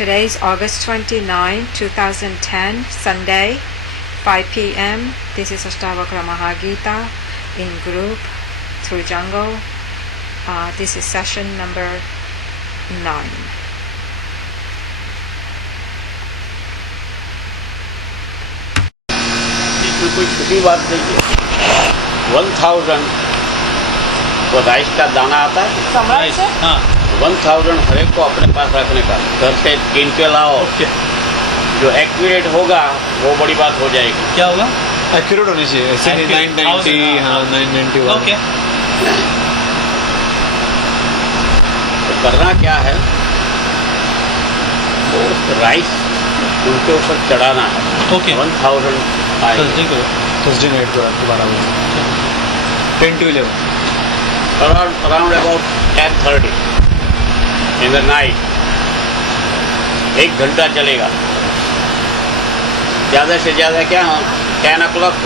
Today is August 29, 2010, Sunday, 5 p.m. This is Ashtavakra Mahagita in group through Jungle. This is session number 9. इसमें कोई छोटी बात नहीं है। 1000 वो राइस का दाना आता है, राइस, हाँ 1000 हर एक को अपने पास रखने का, घर से गिन के लाओ। जो एक्यूरेट होगा वो बड़ी बात हो जाएगी। क्या होगा? एक्यूरेट होनी चाहिए। ऐसे नहीं 990, हाँ 991। ओके। तो करना क्या है, वो राइस उनके ऊपर चढ़ाना है। ओके। 1000 थर्सडे को, थर्सडे नाइट को रात को 12 बजे 10 to 11 around about 10:30 in the night। 1 घंटा चलेगा, ज़्यादा से ज़्यादा क्या, 10 o'clock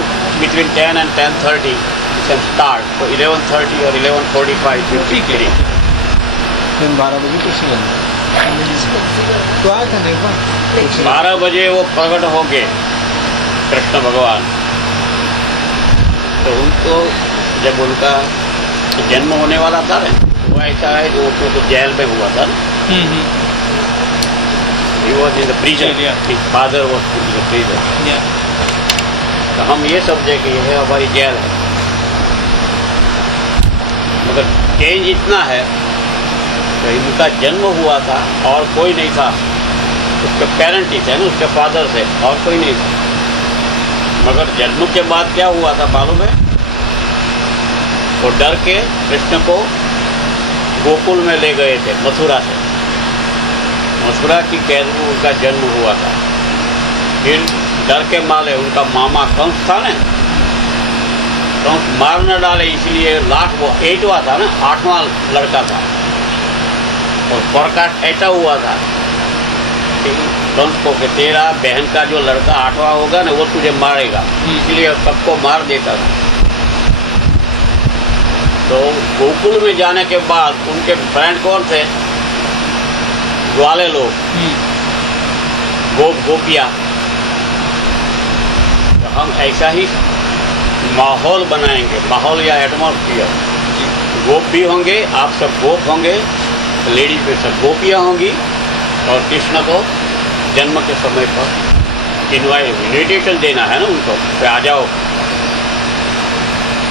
between 10 and 10:30 you can start। तो 11:30 और 11:45 ठीक है। दिन 12 बजे कुछ नहीं तो आया था नहीं बार 12 बजे वो प्रकट हो गए कृष्ण भगवान। तो उनको जब उनका जन्म होने वाला था ना, वो ऐसा है जो तो जेल में हुआ था ना। He was in the prison, his father was in the prison। तो हम ये समझे कि यह हमारी जेल है, मगर चेंज इतना है तो इनका जन्म हुआ था और कोई नहीं था, उसके पेरेंट ही थे ना, उसके फादर थे और कोई नहीं था। मगर जन्म के बाद क्या हुआ था मालूम है, वो डर के कृष्ण को गोकुल में ले गए थे, मथुरा से। मथुरा की कैद में उनका जन्म हुआ था। फिर डर के मारे उनका मामा कंस था ना, कंस मार न डाले, इसलिए लास्ट वो 8वां था ना, 8वां लड़का था। और फोरकास्ट ऐसा हुआ था कि कंस को कि तेरा बहन का जो लड़का 8वां होगा ना, वो तुझे मारेगा, इसलिए सबको मार देता था। तो गोकुल में जाने के बाद उनके फ्रेंड कौन थे, ग्वाले लोग, गोपियाँ। तो हम ऐसा ही माहौल बनाएंगे, माहौल या एटमॉस्फियर। गोप भी होंगे, आप सब गोप होंगे, लेडीज में सब गोपियाँ होंगी, और कृष्ण को जन्म के समय पर इन्विटेशन देना है ना उनको कि आ जाओ।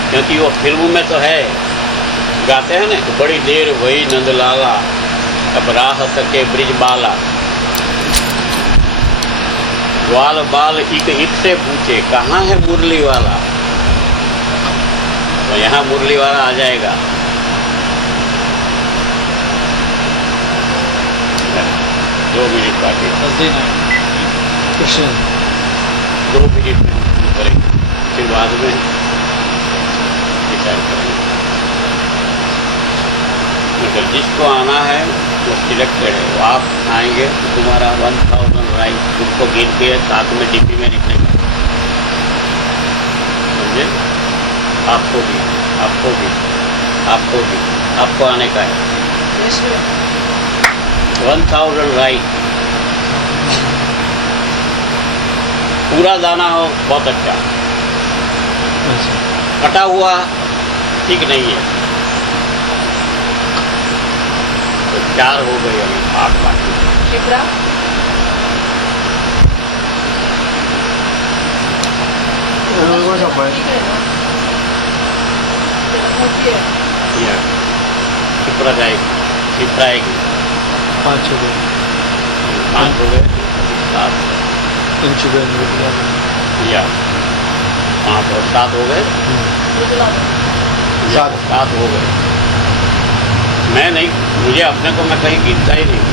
क्योंकि वो फिल्म में तो है, गाते हैं ना, बड़ी देर वही नंदलाला, अब राह सके ब्रिज बाला। ग्वाल बाल एक से पूछे कहाँ है मुरली वाला, तो यहाँ मुरली वाला आ जाएगा। 2 मिनट बाकी, थर्सडे नाइट कृष्ण 2 मिनट में करेंगे, फिर बाद में डिसाइड करेंगे। मगर जिसको आना है वो सिलेक्टेड है, वो आप आएंगे तो तुम्हारा 1000 राइस तुमको गिन के साथ में डिब्बी में निकलेगा, समझे? आपको भी, आपको भी, आपको भी, आपको आने का है 1000 राइस। पूरा दाना हो बहुत अच्छा, कटा हुआ ठीक नहीं है। तो 4 हो गई, अभी 8 बाकी। शिप्रा जाएगी, शिप्रा आएगी। 5 हो गए, 5 हो गए, 7 या 5 और 7 हो गए, 7 हो गए। मैं नहीं, मुझे अपने को मैं कहीं गिनता ही नहीं।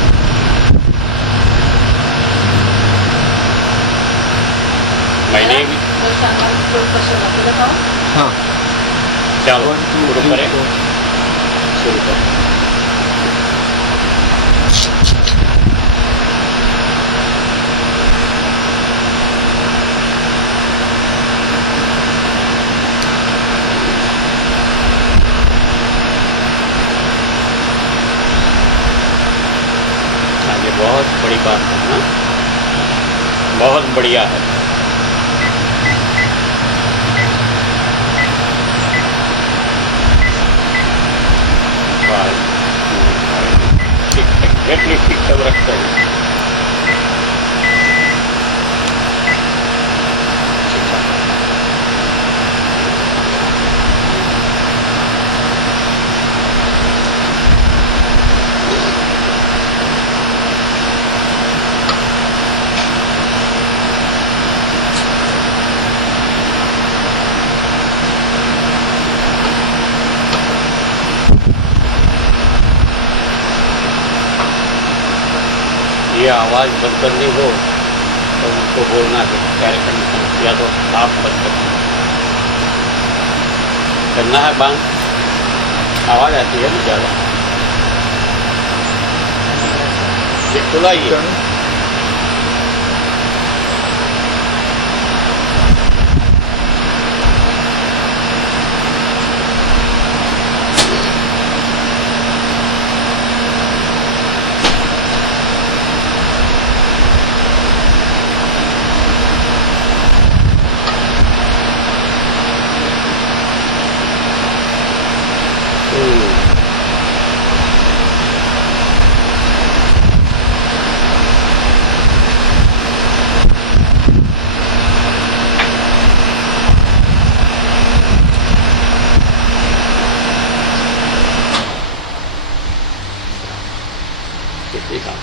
मैंने भी हाँ चलो शुरू करें, शुरू करें। बहुत बड़ी बात है ना, बहुत बढ़िया है। एग्जैक्टली ठीक सब रखते हैं। ये आवाज़ बंद करनी हो तो उसको बोलना है कार्यक्रम, या तो आप बंद करना है बंद, आवाज़ आती है ना ज़्यादा। ये खुला ही है। ठीक है।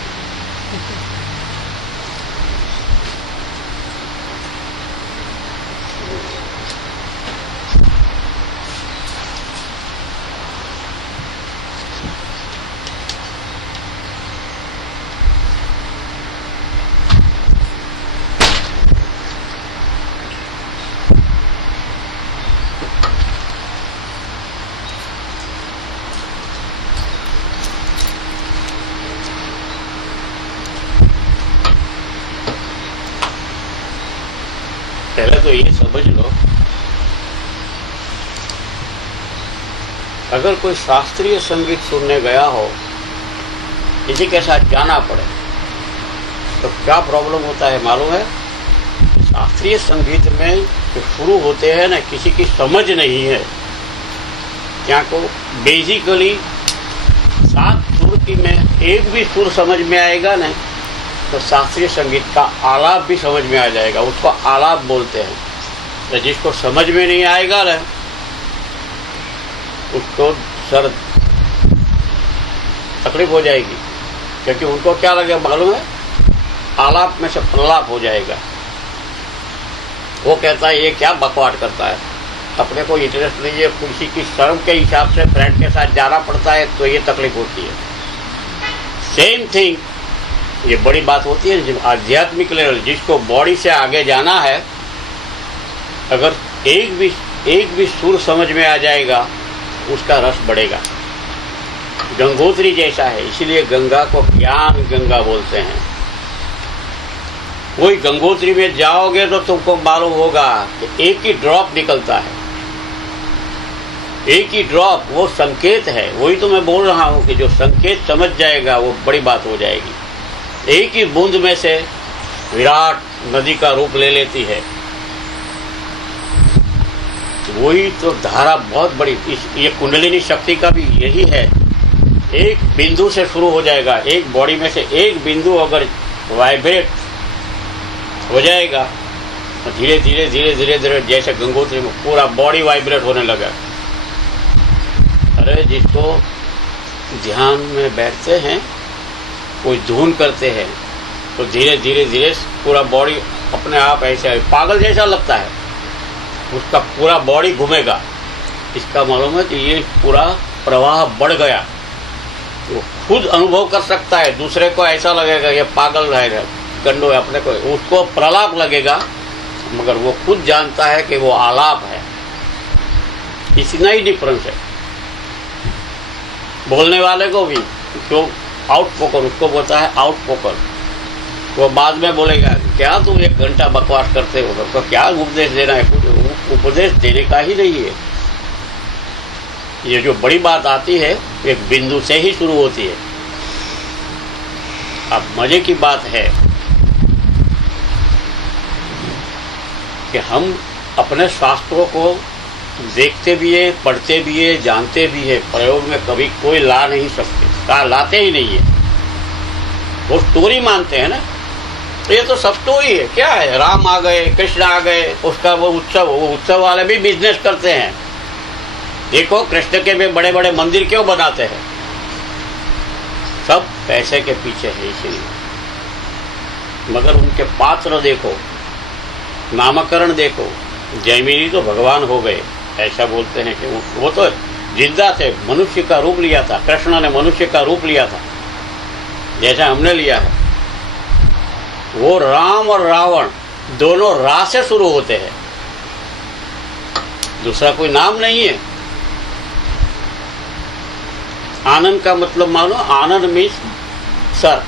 पहले तो ये समझ लो, अगर कोई शास्त्रीय संगीत सुनने गया हो, किसी के साथ जाना पड़े, तो क्या प्रॉब्लम होता है मालूम है? शास्त्रीय संगीत में जो शुरू होते हैं ना, किसी की समझ नहीं है। क्या को बेसिकली 7 सुर की में एक भी सुर समझ में आएगा ना, तो शास्त्रीय संगीत का आलाप भी समझ में आ जाएगा, उसको आलाप बोलते हैं। तो जिसको समझ में नहीं आएगा ना, उसको सर तकलीफ हो जाएगी, क्योंकि उनको क्या लगे मालूम है? आलाप में से प्रलाप हो जाएगा। वो कहता है ये क्या बकवास करता है, अपने को इंटरेस्ट नहीं है, किसी की शर्म के हिसाब से फ्रेंड के साथ जाना पड़ता है, तो ये तकलीफ होती है। सेम थिंग, ये बड़ी बात होती है आध्यात्मिक लेवल, जिसको बॉडी से आगे जाना है, अगर एक भी सुर समझ में आ जाएगा, उसका रस बढ़ेगा। गंगोत्री जैसा है, इसीलिए गंगा को ज्ञान गंगा बोलते हैं। वही गंगोत्री में जाओगे तो तुमको मालूम होगा कि एक ही ड्रॉप निकलता है, एक ही ड्रॉप, वो संकेत है। वही तो मैं बोल रहा हूँ कि जो संकेत समझ जाएगा वो बड़ी बात हो जाएगी। एक ही बूंद में से विराट नदी का रूप ले लेती है। वही तो धारा बहुत बड़ी, ये कुंडलिनी शक्ति का भी यही है। एक बिंदु से शुरू हो जाएगा, एक बॉडी में से एक बिंदु अगर वाइब्रेट हो जाएगा तो धीरे धीरे धीरे धीरे धीरे जैसे गंगोत्री में पूरा बॉडी वाइब्रेट होने लगा। अरे जिसको ध्यान में बैठते हैं, कोई धुन करते हैं, तो धीरे धीरे धीरे पूरा बॉडी अपने आप ऐसे पागल जैसा लगता है, उसका पूरा बॉडी घूमेगा। इसका मालूम है कि ये पूरा प्रवाह बढ़ गया। वो खुद अनुभव कर सकता है, दूसरे को ऐसा लगेगा ये पागल रहेगा, गंडो है, अपने को उसको प्रलाप लगेगा, मगर वो खुद जानता है कि वो आलाप है। इतना ही डिफरेंस है। बोलने वाले को भी जो आउटस्पोकन, उसको बोलता है आउटस्पोकन, वो बाद में बोलेगा क्या तुम 1 घंटा बकवास करते हो, तो क्या उपदेश देना है? कुछ उपदेश देने का ही नहीं है। ये जो बड़ी बात आती है, एक बिंदु से ही शुरू होती है। अब मजे की बात है कि हम अपने शास्त्रों को देखते भी है, पढ़ते भी है, जानते भी है, प्रयोग में कभी कोई ला नहीं सकते, लाते ही नहीं है। वो स्टोरी मानते हैं ना, तो ये तो सब स्टोरी है। क्या है, राम आ गए, कृष्ण आ गए, उसका वो उत्सव वाले भी बिजनेस करते हैं। देखो कृष्ण के भी बड़े बड़े मंदिर क्यों बनाते हैं, सब पैसे के पीछे है इसलिए। मगर उनके पात्र देखो, नामकरण देखो, जैमिनी तो भगवान हो गए, ऐसा बोलते हैं कि वो तो जिंदा थे, मनुष्य का रूप लिया था, कृष्ण ने मनुष्य का रूप लिया था जैसा हमने लिया है। वो राम और रावण दोनों रा से शुरू होते हैं, दूसरा कोई नाम नहीं है। आनंद का मतलब मानो, आनंद मीन्स सर,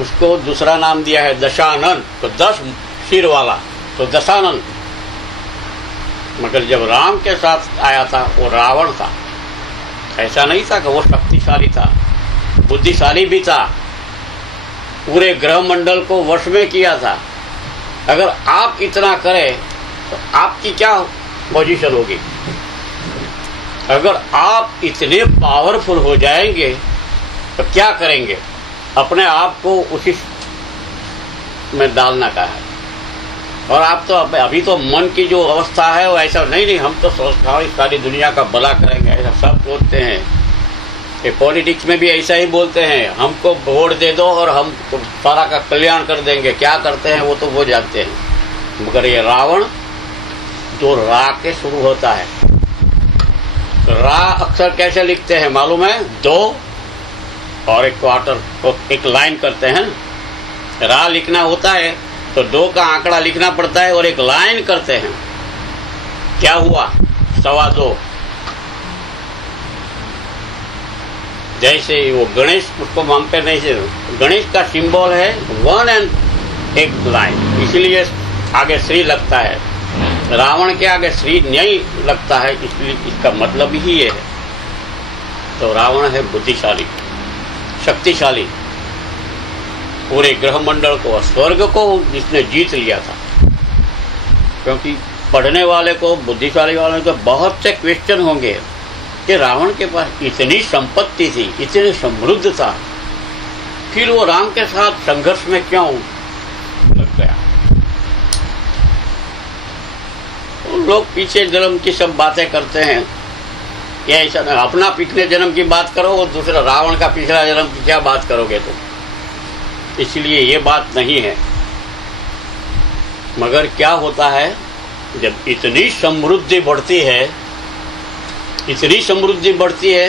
उसको दूसरा नाम दिया है दशानन, तो 10 सिर वाला, तो दशानन। मगर जब राम के साथ आया था वो रावण था, ऐसा नहीं था कि वो शक्तिशाली था, बुद्धिशाली भी था, पूरे ग्रह मंडल को वश में किया था। अगर आप इतना करें तो आपकी क्या पोजीशन होगी? अगर आप इतने पावरफुल हो जाएंगे तो क्या करेंगे? अपने आप को उसी में डालना का है। और आप तो अभी तो मन की जो अवस्था है वो ऐसा नहीं, हम तो सारी दुनिया का भला करेंगे, ऐसा सब सोचते हैं। ये पॉलिटिक्स में भी ऐसा ही बोलते हैं, हमको वोट दे दो और हम सारा का कल्याण कर देंगे। क्या करते हैं वो तो वो जानते हैं। मगर ये रावण जो रा के शुरू होता है, तो रा अक्सर कैसे लिखते हैं मालूम है? 2 और एक क्वार्टर को एक लाइन करते हैं। रा लिखना होता है तो 2 का आंकड़ा लिखना पड़ता है और एक लाइन करते हैं। क्या हुआ? 2.25। जैसे वो गणेश, उसको मानते नहीं से, गणेश का सिंबल है 1 एंड एक लाइन, इसलिए आगे श्री लगता है। रावण के आगे श्री नहीं लगता है, इसलिए इसका मतलब ही ये है। तो रावण है बुद्धिशाली, शक्तिशाली, पूरे ग्रह मंडल को, स्वर्ग को जिसने जीत लिया था। क्योंकि पढ़ने वाले को, बुद्धिशाली वाले को बहुत से क्वेश्चन होंगे कि रावण के पास इतनी संपत्ति थी, इतनी समृद्ध था, फिर वो राम के साथ संघर्ष में क्यों लग गया? लोग पीछे जन्म की सब बातें करते हैं कि ऐसा अपना पिछले जन्म की बात करो और दूसरा रावण का पिछला जन्म की क्या बात करोगे तुम? इसलिए ये बात नहीं है। मगर क्या होता है, जब इतनी समृद्धि बढ़ती है, इतनी समृद्धि बढ़ती है,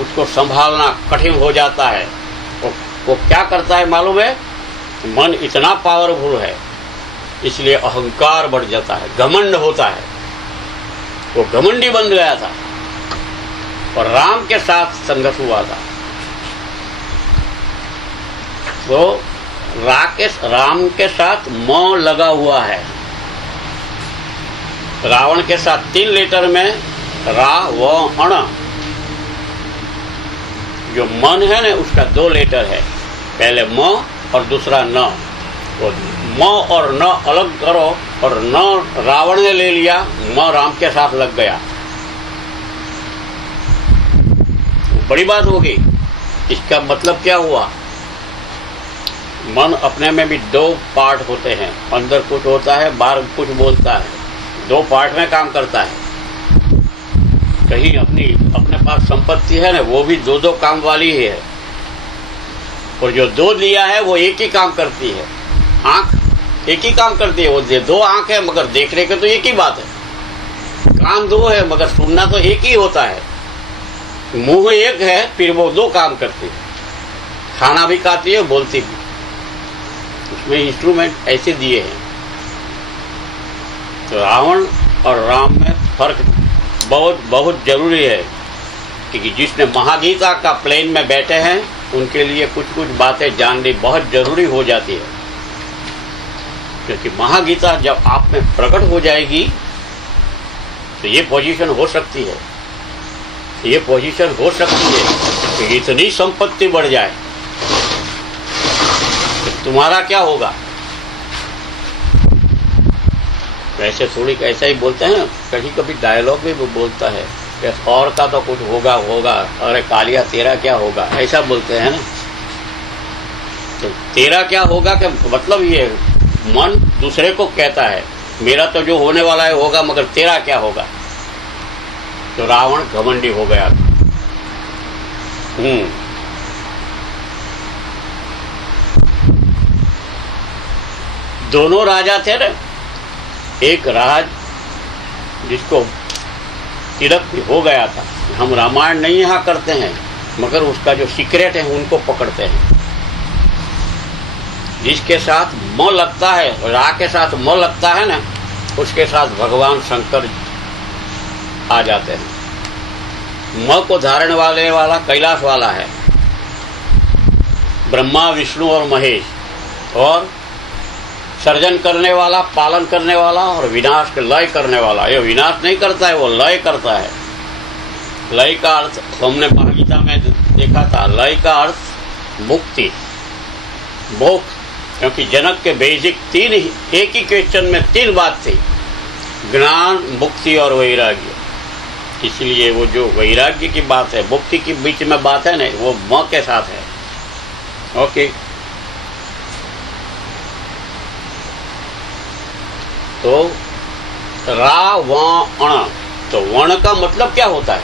उसको संभालना कठिन हो जाता है। वो क्या करता है मालूम है? मन इतना पावरफुल है, इसलिए अहंकार बढ़ जाता है, घमंड होता है। वो घमंडी बन गया था और राम के साथ संघर्ष हुआ था। तो राम के साथ म लगा हुआ है। रावण के साथ 3 लेटर में रा व अण, जो मन है ना उसका 2 लेटर है, पहले म और दूसरा न। वो म और न अलग करो और न रावण ने ले लिया, म राम के साथ लग गया, बड़ी बात होगी। इसका मतलब क्या हुआ? मन अपने में भी 2 पार्ट होते हैं, अंदर कुछ होता है, बाहर कुछ बोलता है, 2 पार्ट में काम करता है। कहीं अपने पास संपत्ति है ना, वो भी 2 काम वाली ही है, और जो 2 लिया है वो एक ही काम करती है। आंख एक ही काम करती है, वो 2 आंख है मगर देखने के तो एक ही बात है। कान 2 है मगर सुनना तो एक ही होता है। मुंह एक है फिर वो 2 काम करती है, खाना भी खाती है, बोलती भी। उसमें इंस्ट्रूमेंट ऐसे दिए हैं। तो रावण और राम में फर्क बहुत बहुत जरूरी है, क्योंकि जिसने महागीता का प्लेन में बैठे हैं उनके लिए कुछ कुछ बातें जाननी बहुत जरूरी हो जाती है। क्योंकि महागीता जब आप में प्रकट हो जाएगी तो ये पोजीशन हो सकती है, ये पोजीशन हो सकती है कि इतनी संपत्ति बढ़ जाए तुम्हारा क्या होगा। वैसे थोड़ी ऐसा ही बोलते हैं, कभी कभी डायलॉग भी वो बोलता है कि और का तो कुछ होगा होगा, अरे कालिया तेरा क्या होगा, ऐसा बोलते हैं ना। तो तेरा क्या होगा का मतलब ये मन दूसरे को कहता है मेरा तो जो होने वाला है होगा, मगर तेरा क्या होगा। तो रावण घमंडी हो गया। दोनों राजा थे ना, एक राज जिसको तिलक हो गया था। हम रामायण नहीं यहाँ करते हैं, मगर उसका जो सीक्रेट है उनको पकड़ते हैं। जिसके साथ म लगता है, रा के साथ म लगता है ना, उसके साथ भगवान शंकर आ जाते हैं। म को धारण वाला कैलाश वाला है, ब्रह्मा विष्णु और महेश, और सर्जन करने वाला, पालन करने वाला और विनाश के लय करने वाला। ये विनाश नहीं करता है, वो लय करता है। लय का अर्थ हमने गीता में देखा था, लय का अर्थ मुक्ति, मोक्ष। क्योंकि जनक के बेसिक तीन ही, एक ही क्वेश्चन में तीन बात थी, ज्ञान, मुक्ति और वैराग्य। इसलिए वो जो वैराग्य की बात है, मुक्ति के बीच में बात है ना, वो म के साथ है। ओके, तो रावण, तो वर्ण का मतलब क्या होता है।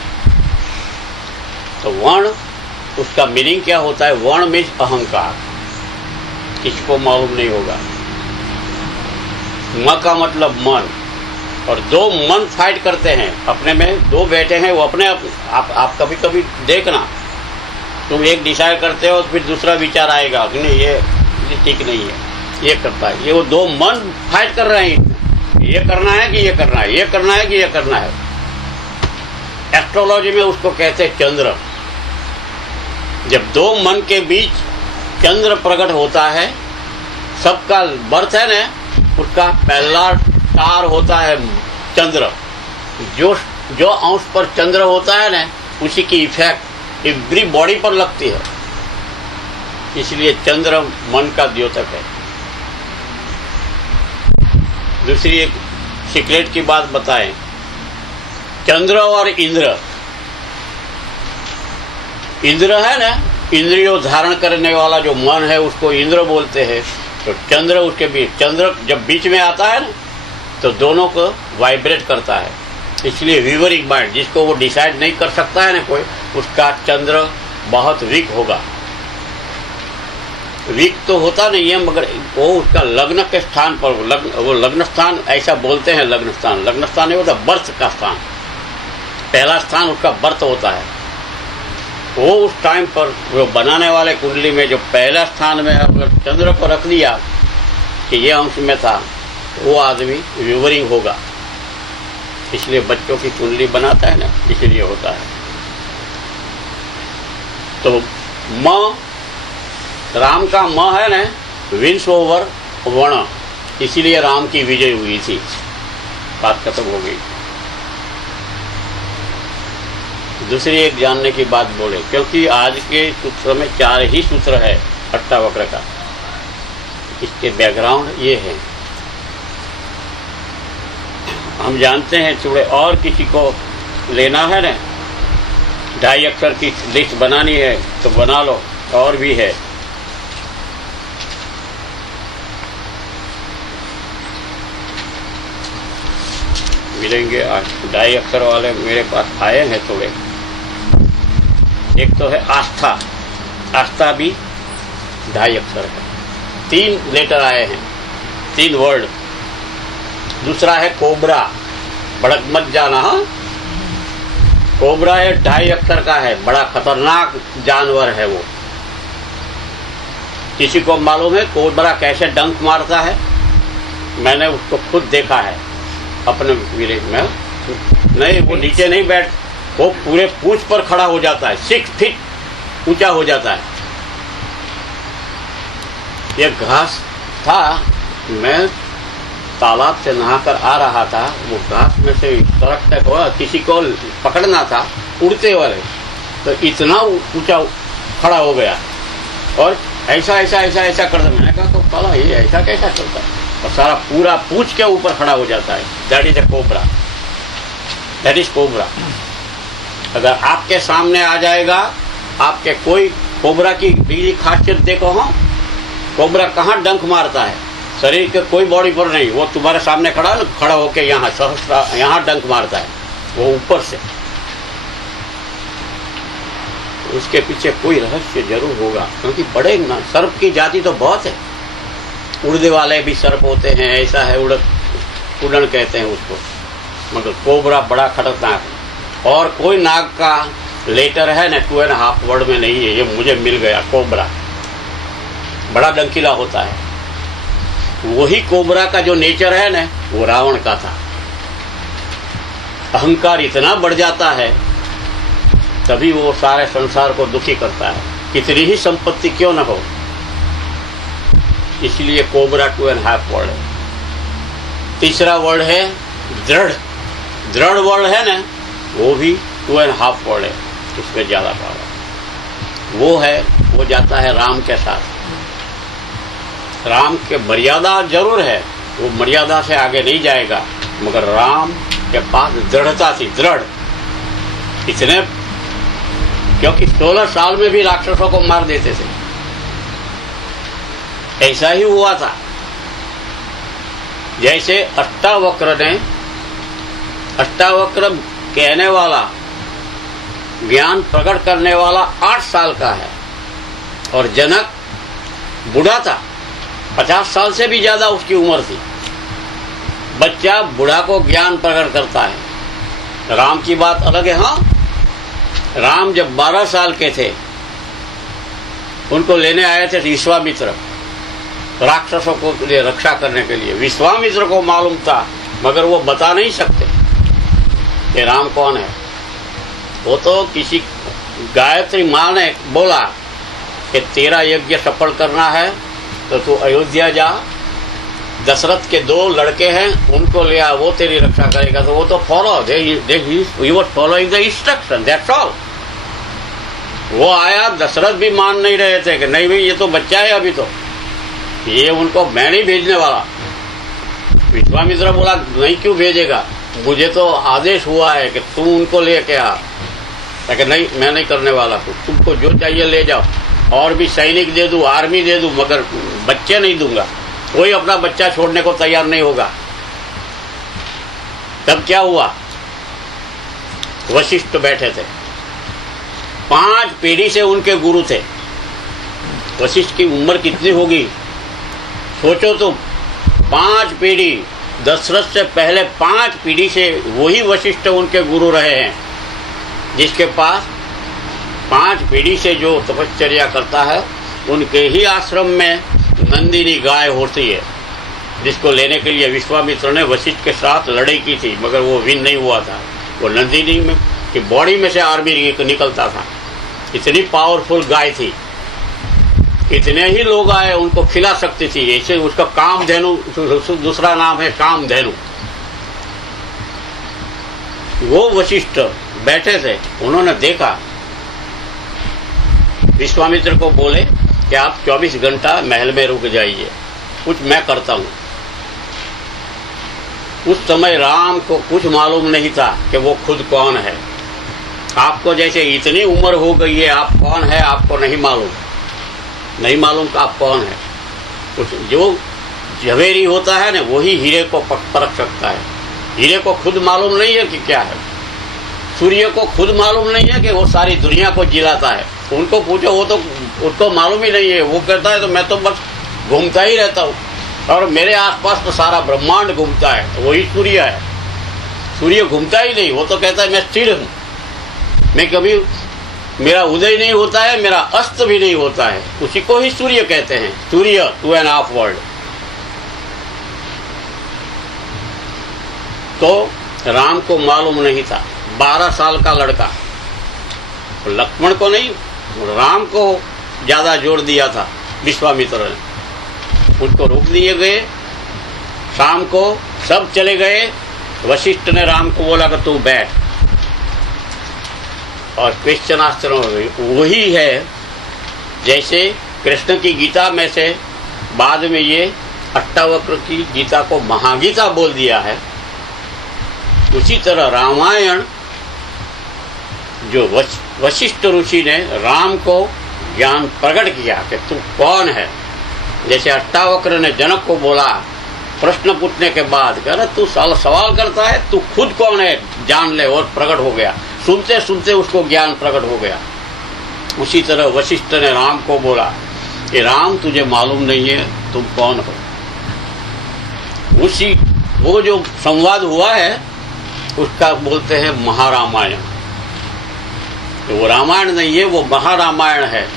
तो वर्ण, उसका मीनिंग क्या होता है। वर्ण मीन्स अहंकार, किसको मालूम नहीं होगा। म का मतलब मन, और दो मन फाइट करते हैं अपने में। दो बैठे हैं, वो अपने आप कभी कभी देखना, तुम एक डिसाइड करते हो, फिर दूसरा विचार आएगा कि नहीं ये ठीक नहीं है, ये करता है। ये वो दो मन फाइट कर रहे हैं, ये करना है कि ये करना है, ये करना है कि ये करना है। एस्ट्रोलॉजी में उसको कहते हैं चंद्र। जब दो मन के बीच चंद्र प्रकट होता है, सबका बर्थ है ना, उसका पहला स्टार होता है चंद्र। जो अंश पर चंद्र होता है ना, उसी की इफेक्ट एवरी बॉडी पर लगती है। इसलिए चंद्र मन का द्योतक है। दूसरी एक सीक्रेट की बात बताएं, चंद्र और इंद्र। इंद्र है ना, इंद्रियों धारण करने वाला जो मन है, उसको इंद्र बोलते हैं। तो चंद्र उसके बीच, चंद्र जब बीच में आता है ना, तो दोनों को वाइब्रेट करता है। इसलिए वीवरिंग माइंड, जिसको वो डिसाइड नहीं कर सकता है ना कोई, उसका चंद्र बहुत वीक होगा। वीक तो होता नहीं है, मगर वो उसका लग्न के स्थान पर, वो लग्न स्थान ऐसा बोलते हैं। लग्न स्थान नहीं होता, बर्थ का स्थान। पहला स्थान उसका बर्थ होता है। वो उस टाइम पर वो बनाने वाले कुंडली में जो पहला स्थान में अगर चंद्र को रख दिया कि ये अंश में था, वो आदमी विवरिंग होगा। इसलिए बच्चों की कुंडली बनाता है ना, इसलिए होता है। तो म, राम का म है ना, विंस ओवर वर्ण, इसीलिए राम की विजय हुई थी। बात खत्म हो गई। दूसरी एक जानने की बात बोले, क्योंकि आज के सूत्र में 4 ही सूत्र है अष्टावक्र का। इसके बैकग्राउंड ये है, हम जानते हैं। थोड़े और किसी को लेना है ना, 2.5 अक्षर की लिस्ट बनानी है तो बना लो, और भी है। मिलेंगे 2.5 अक्षर वाले मेरे पास आए हैं थोड़े। एक तो है आस्था, आस्था भी 2.5 अक्षर है, 3 लेटर आए हैं, 3 वर्ड। दूसरा है कोबरा, भड़क मत जाना। हाँ, कोबरा है 2.5 अक्षर का है, बड़ा खतरनाक जानवर है वो। किसी को मालूम है कोबरा कैसे डंक मारता है? मैंने उसको खुद देखा है अपने विलेज में। नहीं, वो नीचे नहीं बैठ, वो पूरे पूंछ पर खड़ा हो जाता है, 6 फीट ऊंचा हो जाता है। ये घास था, मैं तालाब से नहाकर आ रहा था, वो घास में से सड़क तक हुआ, किसी को पकड़ना था उड़ते वाले, तो इतना ऊंचा खड़ा हो गया और ऐसा ऐसा ऐसा ऐसा कर दो। मैंने कहा तो साला ये ऐसा कैसा चलता है, और सारा पूरा पूंछ के ऊपर खड़ा हो जाता है। That is a cobra, that is cobra. अगर आपके सामने आ जाएगा, आपके कोई कोबरा की बीजी खासियत देखो, हाँ कोबरा कहाँ डंक मारता है, शरीर के कोई बॉडी पर नहीं, वो तुम्हारे सामने खड़ा है ना, खड़ा होके यहाँ सहस्रा यहाँ डंक मारता है, वो ऊपर से। उसके पीछे कोई रहस्य जरूर होगा, क्योंकि बड़े ना सर्प की जाति तो बहुत है, उड़ने वाले भी सर्प होते हैं, ऐसा है उड़न कहते हैं उसको, मगर कोबरा बड़ा खतरनाक है। और कोई नाग का लेटर है ना 2.5 वर्ड में नहीं है, ये मुझे मिल गया। कोबरा बड़ा डंकीला होता है। वही कोबरा का जो नेचर है ना, वो रावण का था। अहंकार इतना बढ़ जाता है, तभी वो सारे संसार को दुखी करता है, कितनी ही संपत्ति क्यों न हो। इसलिए कोबरा 2.5 वर्ड है। तीसरा वर्ड है दृढ़। दृढ़ वर्ड है ना, वो भी 2.5 वर्ड है, उसमें ज्यादा पावर वो है। वो जाता है राम के साथ। राम के मर्यादा जरूर है, वो मर्यादा से आगे नहीं जाएगा, मगर राम के पास दृढ़ता थी, दृढ़ इतने, क्योंकि 16 साल में भी राक्षसों को मार देते थे। ऐसा ही हुआ था। जैसे अष्टावक्र ने, अष्टावक्र कहने वाला, ज्ञान प्रकट करने वाला 8 साल का है, और जनक बूढ़ा था, 50 साल से भी ज्यादा उसकी उम्र थी। बच्चा बूढ़ा को ज्ञान प्रकट करता है। राम की बात अलग है। हाँ, राम जब 12 साल के थे, उनको लेने आए थे विश्वामित्र, राक्षसों को लिए रक्षा करने के लिए। विश्वामित्र को मालूम था, मगर वो बता नहीं सकते कि राम कौन है। वो तो किसी गायत्री माँ ने बोला कि तेरा यज्ञ सफल करना है तो तू अयोध्या जा, दशरथ के 2 लड़के हैं, उनको ले आ, वो तेरी रक्षा करेगा। तो वो तो follow, he was following the instruction, that's all. वो आया, दशरथ भी मान नहीं रहे थे कि नहीं भाई ये तो बच्चा है, अभी तो ये उनको मैं नहीं भेजने वाला। विश्वामित्र बोला नहीं, क्यों भेजेगा, मुझे तो आदेश हुआ है कि तुम उनको लेके आ। लेकिन नहीं, मैं नहीं करने वाला, तुमको जो चाहिए ले जाओ, और भी सैनिक दे दूं, आर्मी दे दूं, मगर बच्चे नहीं दूंगा। कोई अपना बच्चा छोड़ने को तैयार नहीं होगा। तब क्या हुआ, वशिष्ठ बैठे थे, 5 पीढ़ी से उनके गुरु थे। वशिष्ठ की उम्र कितनी होगी सोचो तुम, 5 पीढ़ी, दशरथ से पहले 5 पीढ़ी से वही वशिष्ठ उनके गुरु रहे हैं, जिसके पास 5 पीढ़ी से जो तपश्चर्या करता है, उनके ही आश्रम में नंदिनी गाय होती है, जिसको लेने के लिए विश्वामित्र ने वशिष्ठ के साथ लड़ाई की थी, मगर वो विन नहीं हुआ था। वो नंदिनी में की बॉडी में से आर्मी निकलता था, इतनी पावरफुल गाय थी। इतने ही लोग आए, उनको खिला सकती थी। ऐसे उसका कामधेनु, दूसरा नाम है कामधेनु। वो वशिष्ठ बैठे थे, उन्होंने देखा, विश्वामित्र को बोले कि आप 24 घंटा महल में रुक जाइए, कुछ मैं करता हूं। उस समय राम को कुछ मालूम नहीं था कि वो खुद कौन है। आपको जैसे इतनी उम्र हो गई है, आप कौन है आपको नहीं मालूम, नहीं मालूम कि आप कौन है। कुछ जो झवेरी होता है ना, वही हीरे को परख सकता है। हीरे को खुद मालूम नहीं है कि क्या है। सूर्य को खुद मालूम नहीं है कि वो सारी दुनिया को जिलाता है। उनको पूछो, वो तो उसको मालूम ही नहीं है। वो कहता है तो मैं तो बस घूमता ही रहता हूँ, और मेरे आसपास तो सारा ब्रह्मांड घूमता है, वही सूर्य है। सूर्य घूमता ही नहीं, वो तो कहता है मैं स्थिर हूँ, मैं कभी, मेरा उदय नहीं होता है, मेरा अस्त भी नहीं होता है। उसी को ही सूर्य कहते हैं। सूर्य 2.5 वर्ड। तो राम को मालूम नहीं था, 12 साल का लड़का। लक्ष्मण को नहीं, राम को ज्यादा जोर दिया था विश्वामित्र ने। उनको रोक दिए गए। शाम को सब चले गए। वशिष्ठ ने राम को बोला कि तू बैठ, और क्वेश्चन आंसर वही है जैसे कृष्ण की गीता में से बाद में ये अष्टावक्र की गीता को महागीता बोल दिया है, उसी तरह रामायण जो वशिष्ठ ऋषि ने राम को ज्ञान प्रकट किया कि तू कौन है। जैसे अष्टावक्र ने जनक को बोला प्रश्न पूछने के बाद, कह रहा तू सवाल करता है, तू खुद कौन है जान ले, और प्रकट हो गया। सुनते सुनते उसको ज्ञान प्रकट हो गया। उसी तरह वशिष्ठ ने राम को बोला कि राम तुझे मालूम नहीं है तुम कौन हो। वो जो संवाद हुआ है उसका बोलते हैं महारामायण। तो वो रामायण नहीं है, वो महारामायण है।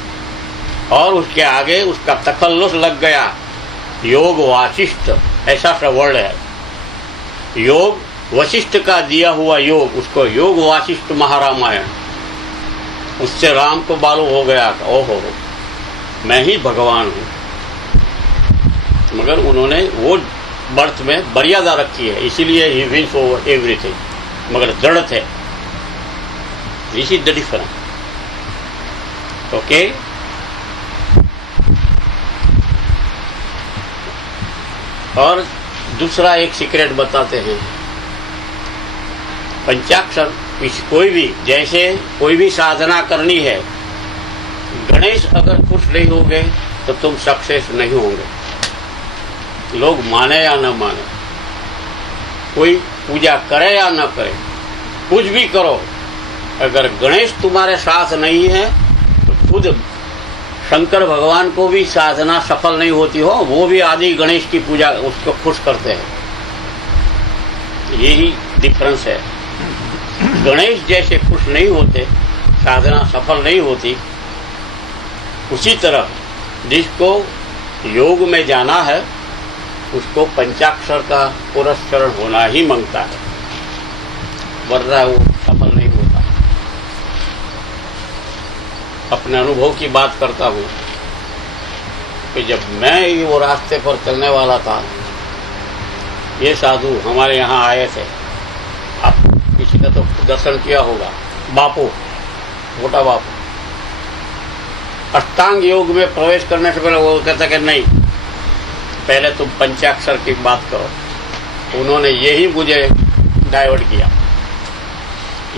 और उसके आगे उसका तखल्लुस लग गया, योग वासिष्ठ ऐसा सा वर्ड है। योग वशिष्ठ का दिया हुआ योग, उसको योग वासिष्ठ महारामायण। उससे राम को मालूम हो गया ओहो मैं ही भगवान हूँ। मगर उन्होंने वो बर्थ में मर्यादा रखी है, इसीलिए ही विन्स ओवर एवरीथिंग, मगर दृढ़ थे। This is the difference. Okay, और दूसरा एक सीक्रेट बताते हैं। पंचाक्षर कोई भी, जैसे कोई भी साधना करनी है, गणेश अगर खुश नहीं होंगे तो तुम सक्सेस नहीं होंगे। लोग माने या न माने, कोई पूजा करे या न करे, कुछ भी करो, अगर गणेश तुम्हारे साथ नहीं है तो खुद शंकर भगवान को भी साधना सफल नहीं होती हो। वो भी आदि गणेश की पूजा उसको खुश करते हैं। यही डिफरेंस है। गणेश जैसे खुश नहीं होते, साधना सफल नहीं होती। उसी तरह जिसको योग में जाना है उसको पंचाक्षर का पुरस्करण होना ही मांगता है, वरना वो सफल नहीं होता। अपने अनुभव की बात करता हूँ कि जब मैं वो रास्ते पर चलने वाला था, ये साधु हमारे यहाँ आए थे। आप किसी ने तो दर्शन किया होगा, बापू, मोटा बापू। अष्टांग योग में प्रवेश करने से पहले वो कहता कि नहीं, पहले तुम पंचाक्षर की बात करो। उन्होंने यही मुझे डाइवर्ट किया।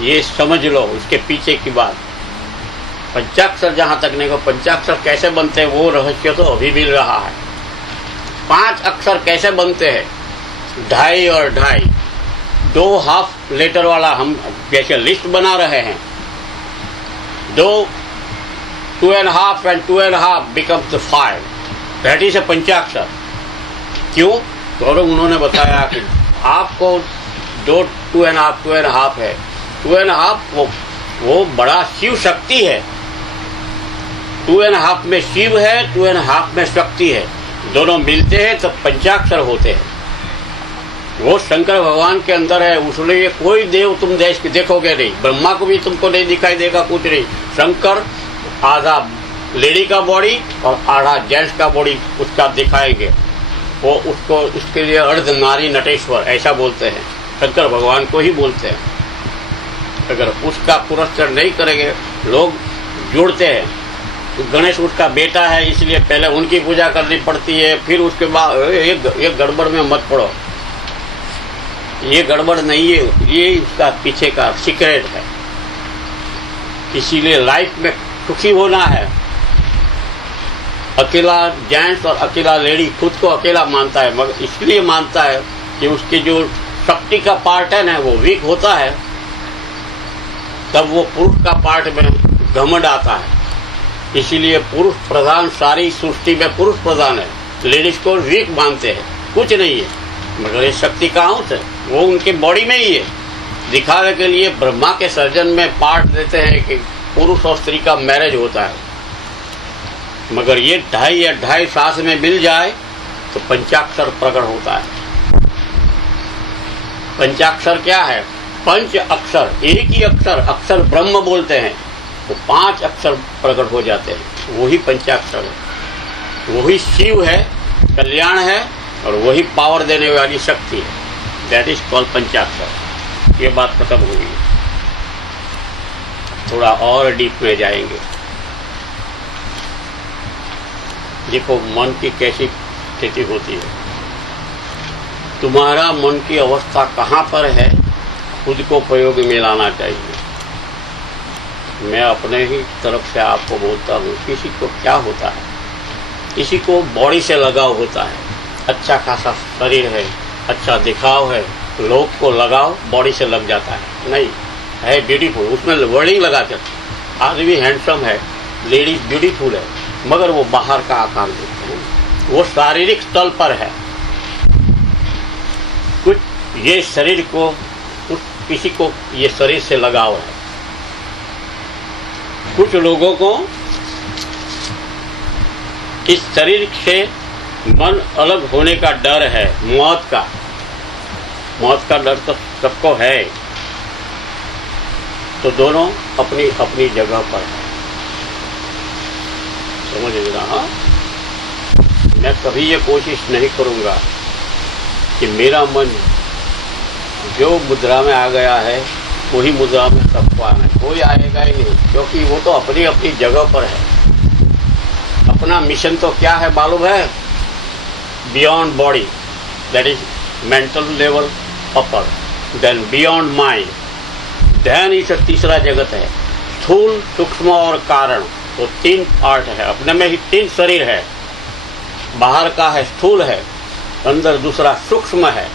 ये समझ लो उसके पीछे की बात। पंचाक्षर जहां तक नहीं को, पंचाक्षर कैसे बनते हैं वो रहस्य तो अभी मिल रहा है। 5 अक्षर कैसे बनते हैं, 2.5 और 2.5, 2 हाफ लेटर वाला हम जैसे लिस्ट बना रहे हैं। 2.5 and 2.5 becomes 5. That is a पंचाक्षर। क्यों? तो उन्होंने बताया कि आपको 2.5 है। 2.5 वो बड़ा शिव शक्ति है। 2.5 में शिव है, 2.5 में शक्ति है। दोनों मिलते हैं तो पंचाक्षर होते हैं। वो शंकर भगवान के अंदर है, उसलिए कोई देव तुम देखोगे नहीं। ब्रह्मा को भी तुमको नहीं दिखाई देगा कुछ नहीं। शंकर आधा लेडी का बॉडी और आधा जेंट्स का बॉडी उसका दिखाएंगे। वो उसको उसके लिए अर्ध नारी नटेश्वर ऐसा बोलते हैं, शंकर भगवान को ही बोलते हैं। अगर उसका पुरस्कार नहीं करेंगे, लोग जुड़ते हैं तो गणेश उसका बेटा है इसलिए पहले उनकी पूजा करनी पड़ती है, फिर उसके बाद एक गड़बड़ में मत पड़ो। ये गड़बड़ नहीं है, ये उसका पीछे का सीक्रेट है। इसीलिए लाइफ में सुखी होना है। अकेला जेंट्स और अकेला लेडी खुद को अकेला मानता है, मगर इसलिए मानता है कि उसकी जो शक्ति का पार्ट है ना वो वीक होता है, तब वो पुरुष का पार्ट में घमंड आता है। इसीलिए पुरुष प्रधान, सारी सृष्टि में पुरुष प्रधान है। लेडीज को वीक मानते हैं, कुछ नहीं है। मगर ये शक्ति कहाँ से? वो उनके बॉडी में ही है। दिखावे के लिए ब्रह्मा के सर्जन में पार्ट देते हैं कि पुरुष और स्त्री का मैरिज होता है। मगर ये 2.5 या 2.5 सांस में मिल जाए तो पंचाक्षर प्रकट होता है। पंचाक्षर क्या है? पंच अक्षर, एक ही अक्षर ब्रह्म बोलते हैं, तो 5 अक्षर प्रकट हो जाते हैं। वही पंचाक्षर है, वही शिव है, कल्याण है, और वही पावर देने वाली शक्ति है। दैट इज कॉल्ड पंचाक्षर। ये बात खत्म हो गई। थोड़ा और डीप में जाएंगे। देखो मन की कैसी स्थिति होती है। तुम्हारा मन की अवस्था कहाँ पर है, खुद को प्रयोग में लाना चाहिए। मैं अपने ही तरफ से आपको बोलता हूँ, किसी को क्या होता है, किसी को बॉडी से लगाव होता है, अच्छा खासा शरीर है, अच्छा दिखाव है, लोग को लगाव बॉडी से लग जाता है। नहीं है ब्यूटीफुल, उसमें वर्डिंग लगा कर आदमी हैंडसम है, लेडीज ब्यूटीफुल है, मगर वो बाहर का आकार देखते हैं, वो शारीरिक तल पर है। कुछ ये शरीर को, किसी को ये शरीर से लगाव है, कुछ लोगों को इस शरीर से मन अलग होने का डर है, मौत का डर तो सबको है। तो दोनों अपनी अपनी जगह पर है, समझ रहा। मैं कभी ये कोशिश नहीं करूंगा कि मेरा मन जो मुद्रा में आ गया है वही मुद्रा में सबको आना है, कोई आएगा ही नहीं, क्योंकि वो तो अपनी अपनी जगह पर है। अपना मिशन तो क्या है मालूम है, beyond body, that is mental level upper, then beyond mind, then इस तीसरा जगत है, स्थूल सूक्ष्म और कारण। तो तीन पार्ट है, अपने में ही तीन शरीर है, बाहर का है स्थूल है, अंदर दूसरा सूक्ष्म है।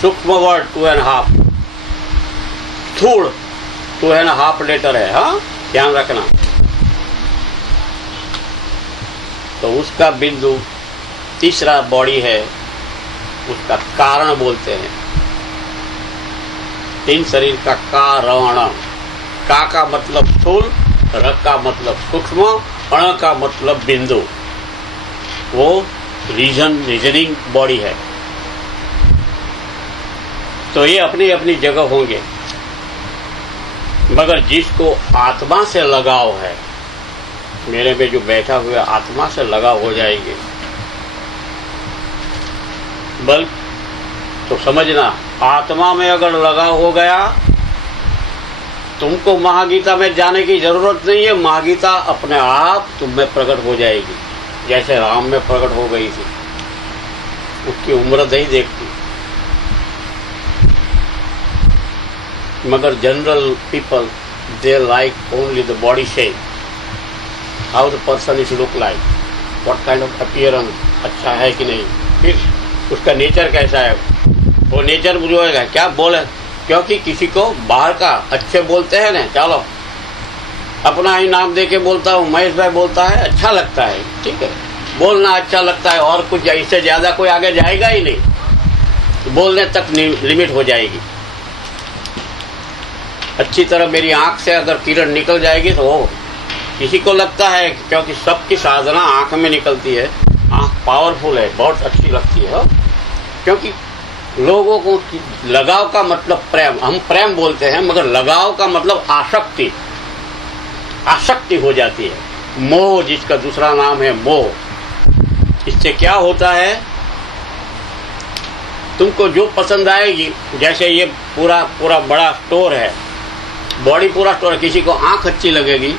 सूक्ष्म वर्ड 2.5, स्थूल 2.5 लीटर है, हाँ ध्यान रखना। तो उसका बिंदु तीसरा बॉडी है, उसका कारण बोलते हैं। तीन शरीर का कारण, का मतलब स्थूल, र का मतलब सूक्ष्म, अण का मतलब बिंदु, वो रीजनिंग बॉडी है। तो ये अपनी अपनी जगह होंगे, मगर जिसको आत्मा से लगाव है, मेरे में जो बैठा हुआ आत्मा से लगाव हो जाएंगे, बल तो समझना, आत्मा में अगर लगाव हो गया, तुमको महागीता में जाने की जरूरत नहीं है। महागीता अपने आप तुम में प्रकट हो जाएगी, जैसे राम में प्रकट हो गई थी। उसकी उम्र नहीं देखती, मगर general people they like only the body shape, how the person is look like, what kind of appearance, अच्छा है कि नहीं, फिर उसका नेचर कैसा है। वो नेचर बुझेगा क्या बोले, क्योंकि किसी को बाहर का अच्छे बोलते हैं ना, चलो अपना ही नाम दे के बोलता हूँ, महेश भाई बोलता है, अच्छा लगता है, ठीक है, बोलना अच्छा लगता है, और कुछ इससे ज्यादा कोई आगे जाएगा ही नहीं, बोलने तक लिमिट हो जाएगी। अच्छी तरह मेरी आंख से अगर किरण निकल जाएगी तो वो किसी को लगता है, क्योंकि सबकी साधना आंख में निकलती है, आंख पावरफुल है, बहुत अच्छी लगती है, क्योंकि लोगों को लगाव का मतलब प्रेम, हम प्रेम बोलते हैं, मगर लगाव का मतलब आसक्ति, आसक्ति हो जाती है। मोह, जिसका दूसरा नाम है मोह। इससे क्या होता है, तुमको जो पसंद आएगी, जैसे ये पूरा पूरा बड़ा स्टोर है, बॉडी पूरा स्टोर है, किसी को आंख अच्छी लगेगी,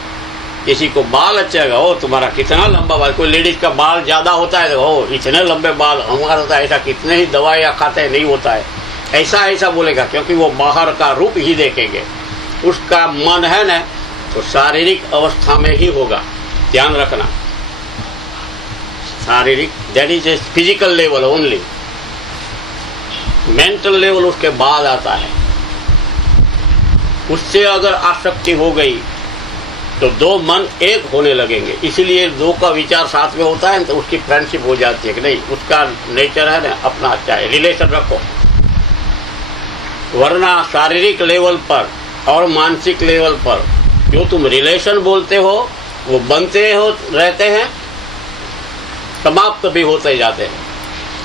किसी को बाल अच्छा लगेगा, ओ तुम्हारा कितना लंबा बाल, कोई लेडीज का बाल ज्यादा होता है, ओ इतने लंबे बाल, हमारा होता है ऐसा, कितने ही दवाइयाँ खाते हैं, नहीं होता है ऐसा, ऐसा बोलेगा, क्योंकि वो बाहर का रूप ही देखेंगे। उसका मन है ना, तो शारीरिक अवस्था में ही होगा, ध्यान रखना। शारीरिक, that is a physical level only, mental level उसके बाद आता है। उससे अगर आसक्ति हो गई तो दो मन एक होने लगेंगे, इसीलिए दो का विचार साथ में होता है, तो उसकी फ्रेंडशिप हो जाती है कि नहीं, उसका नेचर है ना अपना अच्छा है, रिलेशन रखो। वरना शारीरिक लेवल पर और मानसिक लेवल पर जो तुम रिलेशन बोलते हो वो बनते हो रहते हैं, समाप्त भी होते जाते हैं।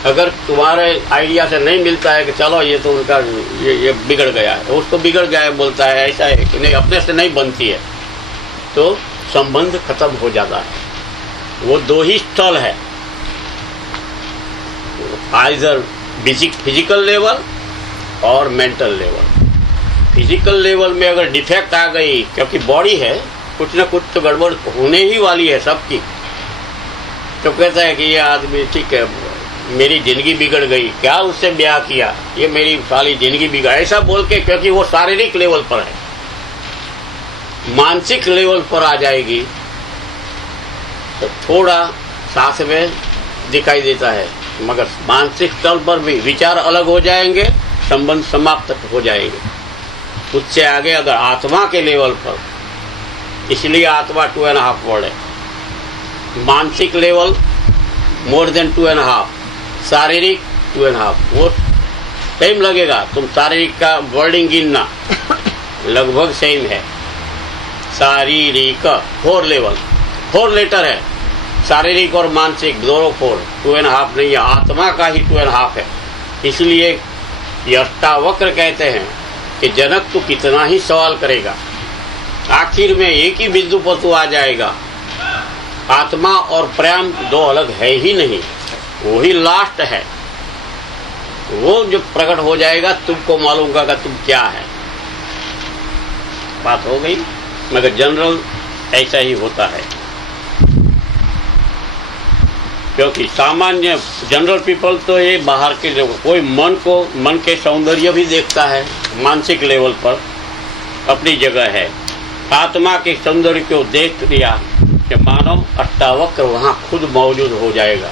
अगर तुम्हारे आइडिया से नहीं मिलता है कि चलो ये तो उनका ये बिगड़ गया है, उसको बिगड़ गया है बोलता है, ऐसा है कि नहीं, अपने से नहीं बनती है, तो संबंध खत्म हो जाता है। वो दो ही स्थल है, आइदर फिजिकल लेवल और मेंटल लेवल। फिजिकल लेवल में अगर डिफेक्ट आ गई, क्योंकि बॉडी है, कुछ न कुछ तो गड़बड़ होने ही वाली है सबकी, तो कहता है कि ये आदमी ठीक है, मेरी जिंदगी बिगड़ गई, क्या उससे ब्याह किया, ये मेरी सारी जिंदगी बिगड़, ऐसा बोल के, क्योंकि वो शारीरिक लेवल पर है। मानसिक लेवल पर आ जाएगी तो थोड़ा साथ में दिखाई देता है, मगर मानसिक स्तर पर भी विचार अलग हो जाएंगे, संबंध समाप्त हो जाएंगे। उससे आगे अगर आत्मा के लेवल पर, इसलिए आत्मा 2.5 वर्ड है, मानसिक लेवल मोर देन 2.5, शारीरिक 2.5, वो टाइम लगेगा। तुम शारीरिक का वर्डिंग गिनना लगभग सेम है। शारीरिक 4 लेवल, 4 लेटर है, शारीरिक और मानसिक दोनों 4, 2.5 नहीं है, आत्मा का ही 2.5 है। इसलिए ये अष्टावक्र कहते हैं कि जनक तो कितना ही सवाल करेगा, आखिर में एक ही बिंदु पर तो आ जाएगा। आत्मा और प्रेम दो अलग है ही नहीं, वो ही लास्ट है। वो जो प्रकट हो जाएगा तुमको मालूम होगा तुम क्या है। बात हो गई, मगर जनरल ऐसा ही होता है, क्योंकि सामान्य जनरल पीपल तो ये बाहर के लोग, कोई मन के सौंदर्य भी देखता है, मानसिक लेवल पर अपनी जगह है। आत्मा के सौंदर्य को देख लिया कि मानो अष्टावक्र वहां खुद मौजूद हो जाएगा।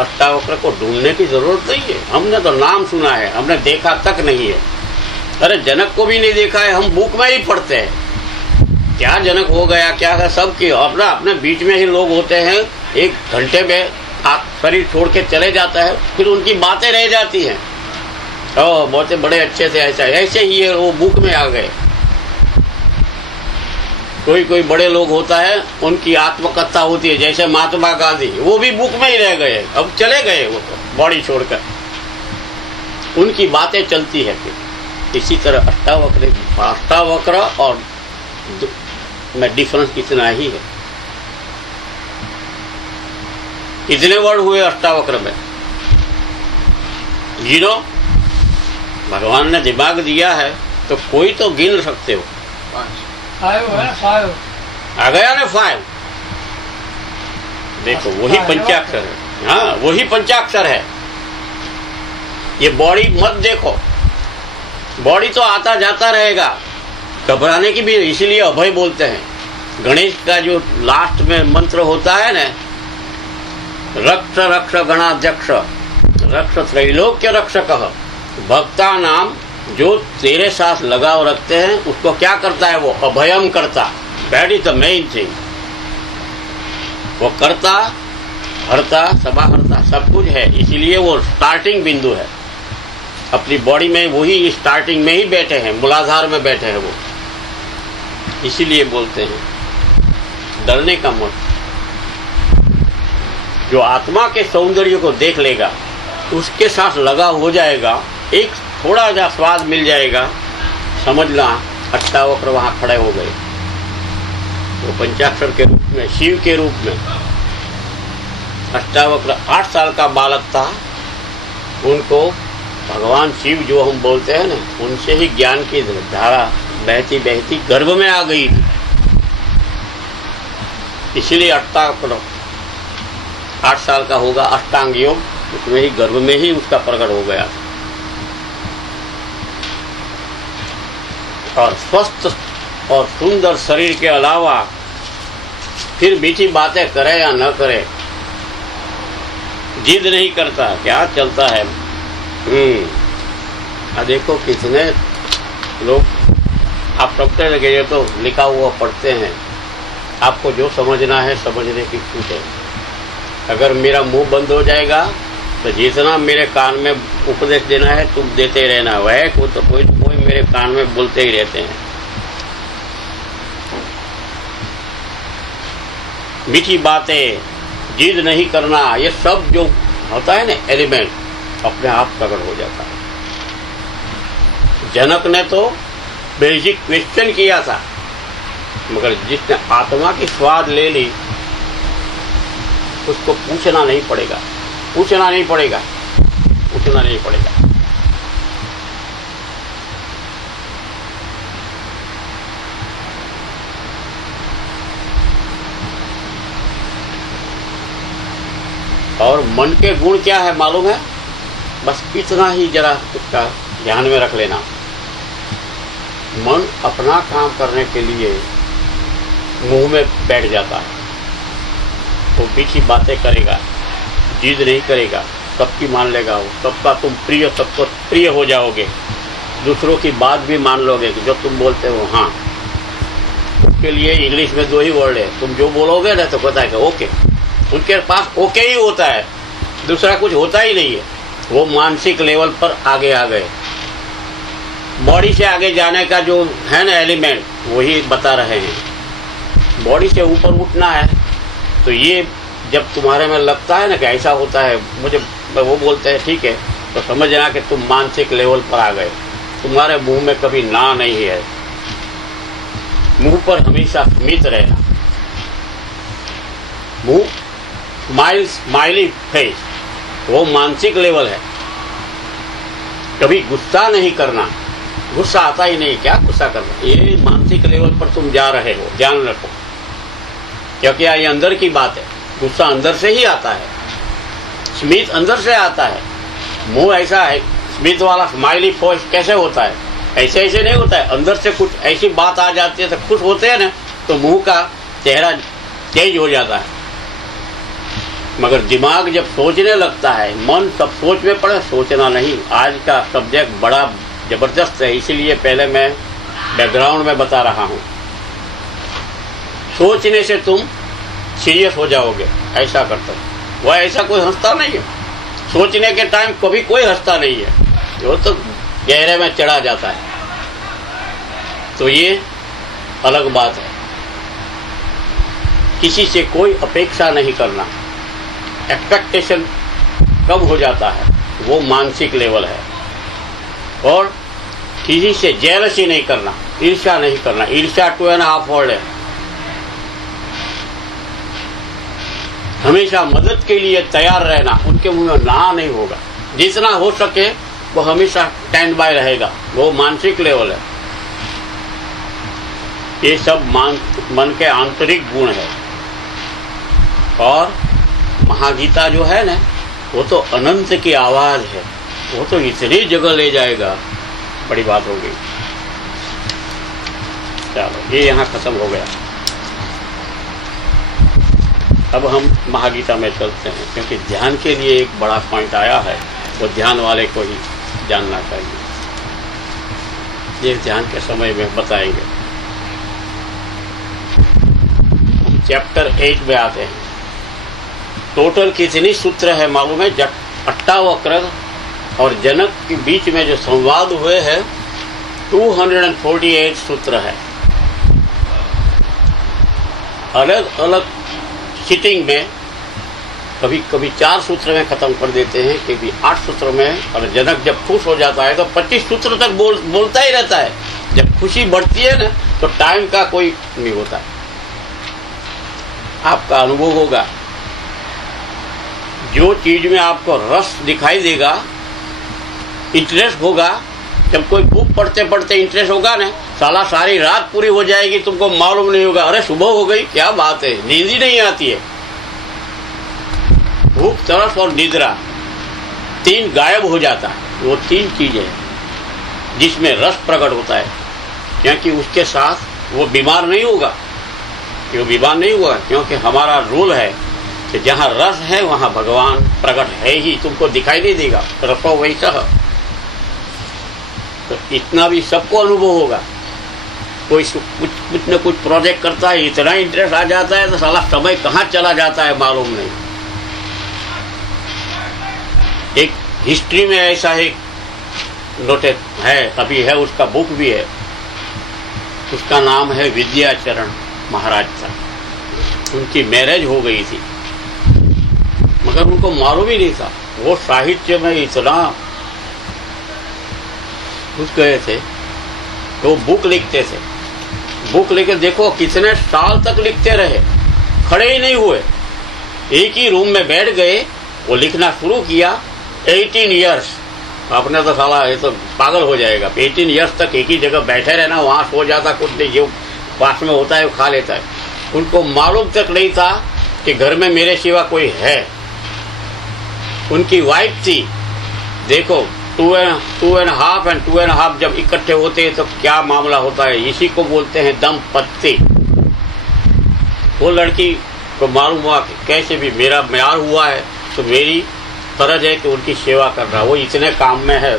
अष्टावक्र को ढूंढने की जरूरत नहीं है, हमने तो नाम सुना है, हमने देखा तक नहीं है। अरे जनक को भी नहीं देखा है, हम बुक में ही पढ़ते हैं। क्या जनक हो गया, क्या है, सब की अपना अपने बीच में ही लोग होते हैं, 1 घंटे में शरीर छोड़ के चले जाता है, फिर उनकी बातें रह जाती हैं। ओह बहुत बड़े अच्छे थे, ऐसे ही है, वो बुक में आ गए। कोई बड़े लोग होता है, उनकी आत्मकथा होती है, जैसे महात्मा गांधी, वो भी बुक में ही रह गए, अब चले गए वो तो बॉडी छोड़कर, उनकी बातें चलती है। फिर इसी तरह अष्टावक्र और में डिफरेंस इतना ही है। कितने वर्ड हुए अष्टावक्र में? 0। भगवान ने दिमाग दिया है तो कोई तो गिन सकते हो। 5 है, 5 आ गया ना 5। देखो वही पंचाक्षर है, हाँ वही पंचाक्षर है। ये बॉडी मत देखो, बॉडी तो आता जाता रहेगा, घबराने की भी, इसीलिए अभय बोलते हैं। गणेश का जो लास्ट में मंत्र होता है ना, रक्ष रक्ष गणाध्यक्ष रक्ष त्रैलोक्य रक्षकः, भक्ता नाम जो तेरे साथ लगाव रखते हैं उसको क्या करता है, वो अभयम करता। That is the main thing. वो करता, हरता, समाहरता सब कुछ है, इसीलिए वो स्टार्टिंग बिंदु है। अपनी बॉडी में वही स्टार्टिंग में ही बैठे हैं, मूलाधार में बैठे हैं वो, इसीलिए बोलते हैं डरने का मत। जो आत्मा के सौंदर्य को देख लेगा, उसके साथ लगा हो जाएगा, एक थोड़ा सा स्वाद मिल जाएगा, समझना अष्टावक्र वहां खड़े हो गए। वो पंचाक्षर के रूप में, शिव के रूप में। अष्टावक्र 8 साल का बालक था, उनको भगवान शिव जो हम बोलते हैं ना, उनसे ही ज्ञान की धारा बहती बहती गर्भ में आ गई थी। इसलिए अष्टावक्र 8 साल का होगा, अष्टांग योग उसमें ही, गर्भ में ही उसका प्रकट हो गया। और स्वस्थ और सुंदर शरीर के अलावा फिर मीठी बातें करे या न करे, जिद नहीं करता, क्या चलता है। देखो कितने लोग, आप सबसे लगे ये तो लिखा हुआ पढ़ते हैं, आपको जो समझना है समझने की छूट है। अगर मेरा मुंह बंद हो जाएगा तो जितना मेरे कान में उपदेश देना है तुम देते रहना, वह कोई मेरे कान में बोलते ही रहते हैं। मीठी बातें, जिद नहीं करना, ये सब जो होता है ना एलिमेंट, अपने आप प्रकट हो जाता है। जनक ने तो बेसिक क्वेश्चन किया था, मगर जिसने आत्मा की स्वाद ले ली उसको पूछना नहीं पड़ेगा, पूछना नहीं पड़ेगा, पूछना नहीं पड़ेगा। और मन के गुण क्या है मालूम है? बस इतना ही जरा उसका ध्यान में रख लेना। मन अपना काम करने के लिए मुंह में बैठ जाता है, वो बीची बातें करेगा, जिद नहीं करेगा, सबकी मान लेगा, वो सबका तुम प्रिय, सबको प्रिय हो जाओगे, दूसरों की बात भी मान लोगे कि जो तुम बोलते हो हाँ। उसके लिए इंग्लिश में 2 ही वर्ड है, तुम जो बोलोगे ना तो पता है कि ओके। उनके पास ओके ही होता है, दूसरा कुछ होता ही नहीं है। वो मानसिक लेवल पर आगे आ गए। बॉडी से आगे जाने का जो है ना एलिमेंट, वही बता रहे हैं। बॉडी से ऊपर उठना है तो ये जब तुम्हारे में लगता है ना कि ऐसा होता है, मुझे वो बोलते हैं ठीक है, तो समझना कि तुम मानसिक लेवल पर आ गए। तुम्हारे मुंह में कभी ना नहीं है, मुंह पर हमेशा स्मित रहना, मुंह स्माइली फेस, वो मानसिक लेवल है। कभी गुस्सा नहीं करना, गुस्सा आता ही नहीं, क्या गुस्सा करना। ये मानसिक लेवल पर तुम जा रहे हो, ध्यान रखो, क्योंकि ये अंदर की बात है। गुस्सा अंदर से ही आता है, स्मित अंदर से आता है। मुंह ऐसा है, स्मित वाला स्माइली फेस कैसे होता है? ऐसे ऐसे नहीं होता है, अंदर से कुछ ऐसी बात आ जाती है तो खुश होते हैं ना, तो मुंह का चेहरा चेंज हो जाता है। मगर दिमाग जब सोचने लगता है, मन सब सोच में पड़े, सोचना नहीं। आज का सब्जेक्ट बड़ा जबरदस्त है, इसीलिए पहले मैं बैकग्राउंड में बता रहा हूँ। सोचने से तुम सीरियस हो जाओगे, ऐसा करते हो। वह ऐसा कोई हंसता नहीं है, सोचने के टाइम कभी कोई हंसता नहीं है, वो तो गहरे में चढ़ा जाता है। तो ये अलग बात है। किसी से कोई अपेक्षा नहीं करना, एक्सपेक्टेशन कम हो जाता है, वो मानसिक लेवल है। और किसी से जेलसी नहीं करना, ईर्ष्या नहीं करना। ईर्ष्या 2.5 वर्ड है। हमेशा मदद के लिए तैयार रहना, उनके मुंह में ना नहीं होगा। जितना हो सके वो हमेशा स्टैंड बाय रहेगा, वो मानसिक लेवल है। ये सब मन के आंतरिक गुण है। और महागीता जो है ना, वो तो अनंत की आवाज है, वो तो इतनी जगह ले जाएगा, बड़ी बात हो गई। चलो ये यहाँ खत्म हो गया। अब हम महागीता में चलते हैं, क्योंकि ध्यान के लिए एक बड़ा पॉइंट आया है, वो ध्यान वाले को ही जानना चाहिए। ये ध्यान के समय में बताएंगे। हम चैप्टर 8 में आते हैं। टोटल कितनी सूत्र है मालूम है? अट्टावक्र और जनक के बीच में जो संवाद हुए हैं 248 सूत्र है। अलग अलग सिटिंग में कभी कभी 4 सूत्र में खत्म कर देते हैं, कभी 8 सूत्र में। और जनक जब खुश हो जाता है तो 25 सूत्र तक बोलता ही रहता है। जब खुशी बढ़ती है ना, तो टाइम का कोई नहीं होता। आपका अनुभव होगा, जो चीज में आपको रस दिखाई देगा, इंटरेस्ट होगा। जब कोई बुक पढ़ते पढ़ते इंटरेस्ट होगा ना, साला सारी रात पूरी हो जाएगी, तुमको मालूम नहीं होगा। अरे सुबह हो गई, क्या बात है, नींद ही नहीं आती है। भूख, तरस और निद्रा 3 गायब हो जाता है। वो 3 चीजें जिसमें रस प्रकट होता है, क्योंकि उसके साथ वो बीमार नहीं होगा। वो बीमार नहीं हुआ, क्योंकि हमारा रूल है कि जहाँ रस है वहाँ भगवान प्रकट है ही, तुमको दिखाई नहीं देगा। रसो वैसा, तो इतना भी सबको अनुभव होगा। कोई कुछ न कुछ प्रोजेक्ट करता है, इतना इंटरेस्ट आ जाता है तो साला समय कहाँ चला जाता है मालूम नहीं। एक हिस्ट्री में ऐसा एक नोटेड है, अभी है, उसका बुक भी है। उसका नाम है विद्याचरण महाराज का। उनकी मैरिज हो गई थी, मगर उनको मालूम ही नहीं था। वो साहित्य में इतना घुस गए थे कि वो बुक लिखते थे। बुक लेकर देखो कितने साल तक लिखते रहे, खड़े ही नहीं हुए। एक ही रूम में बैठ गए, वो लिखना शुरू किया। 18 ईयर्स। आपने तो साला ये तो पागल हो जाएगा। 18 ईयर्स तक एक ही जगह बैठे रहना, वहां सो जाता, कुछ नहीं, जो पास में होता है वो खा लेता है। उनको मालूम तक नहीं था कि घर में मेरे सिवा कोई है। उनकी वाइफ थी। देखो 2.5 एंड 2.5 जब इकट्ठे होते हैं तो क्या मामला होता है, इसी को बोलते हैं दंपत्ति। वो लड़की को मालूम हुआ कि कैसे भी मेरा प्यार हुआ है तो मेरी फर्ज है कि उनकी सेवा करना। वो इतने काम में है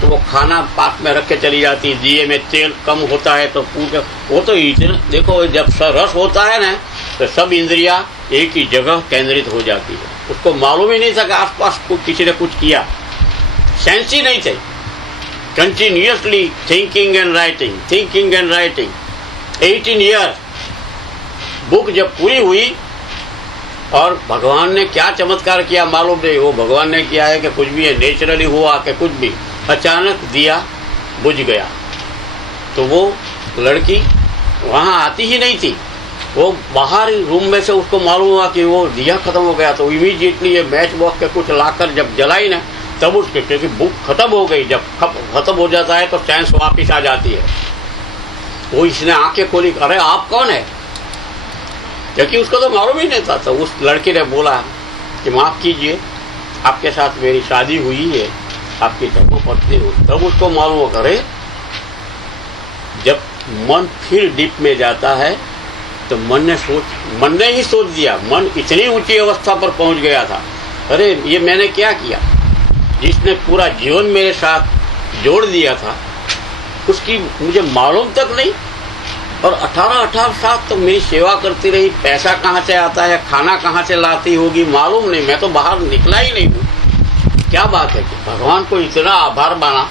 तो वो खाना पास में रख के चली जाती, दिए में तेल कम होता है तो पूरा वो तो इतना देखो, जब रस होता है ना तो सब इंद्रियां एक ही जगह केंद्रित हो जाती है। उसको मालूम ही नहीं था कि आसपास किसी ने कुछ किया, सेंस ही नहीं थे। Continuously thinking and writing 18 year. Book जब पूरी हुई और भगवान ने क्या चमत्कार किया मालूम नहीं। वो भगवान ने किया है कि कुछ भी है, नेचुरली हुआ कि कुछ भी, अचानक दिया बुझ गया। तो वो लड़की वहां आती ही नहीं थी, वो बाहर रूम में से उसको मालूम हुआ कि वो दिया खत्म हो गया। तो इमीडिएटली ये मैच बॉक्स के कुछ लाकर जब जलाई ना तब उसके, क्योंकि बुक खत्म हो गई, जब खत्म हो जाता है तो सेंस वापिस आ जाती है। वो इसने आंखें खोली, अरे आप कौन है, क्योंकि उसको तो मालूम ही नहीं था। तो उस लड़की ने बोला कि माफ कीजिए, आपके साथ मेरी शादी हुई है, आपकी धर्मपत्नी हो। तब उसको मालूम हो, अरे जब मन फिर डीप में जाता है तो मन ने ही सोच दिया, मन इतनी ऊंची अवस्था पर पहुंच गया था, अरे ये मैंने क्या किया, जिसने पूरा जीवन मेरे साथ जोड़ दिया था उसकी मुझे मालूम तक नहीं। और 18 साल तो मेरी सेवा करती रही, पैसा कहाँ से आता है, खाना कहाँ से लाती होगी मालूम नहीं, मैं तो बाहर निकला ही नहीं हूँ। क्या बात है कि भगवान को इतना आभार माना,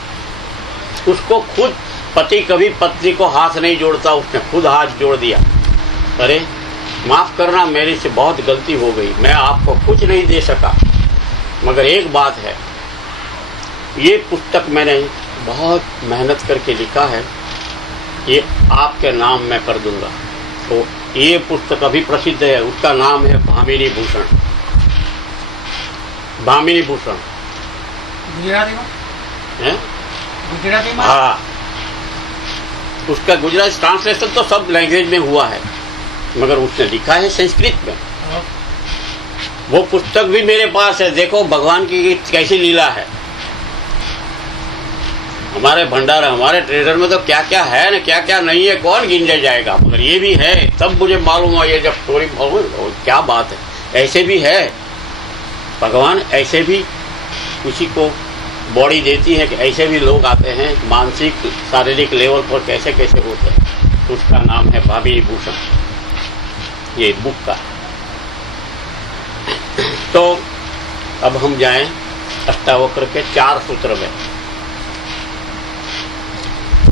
उसको खुद पति कभी पत्नी को हाथ नहीं जोड़ता, उसने खुद हाथ जोड़ दिया। अरे माफ करना, मेरे से बहुत गलती हो गई, मैं आपको कुछ नहीं दे सका, मगर एक बात है, ये पुस्तक मैंने बहुत मेहनत करके लिखा है, ये आपके नाम में कर दूंगा। तो ये पुस्तक अभी प्रसिद्ध है, उसका नाम है भामिनी भूषण। भामिनी भूषण गुजराती में हाँ, उसका गुजराती ट्रांसलेशन तो सब लैंग्वेज में हुआ है, मगर उसने लिखा है संस्कृत में। वो पुस्तक भी मेरे पास है। देखो भगवान की कैसी लीला है। हमारे भंडार, हमारे ट्रेडर में तो क्या क्या है ना, क्या क्या नहीं है, कौन गिनने जाएगा, मगर ये भी है। तब मुझे मालूम हुआ, ये जब स्टोरी क्या बात है, ऐसे भी है भगवान, ऐसे भी किसी को बॉडी देती है कि ऐसे भी लोग आते हैं, मानसिक शारीरिक लेवल पर कैसे कैसे होते हैं। तो उसका नाम है भामिनी भूषण, ये बुक का। तो अब हम जाएं अष्टावक्र के 4 सूत्र में,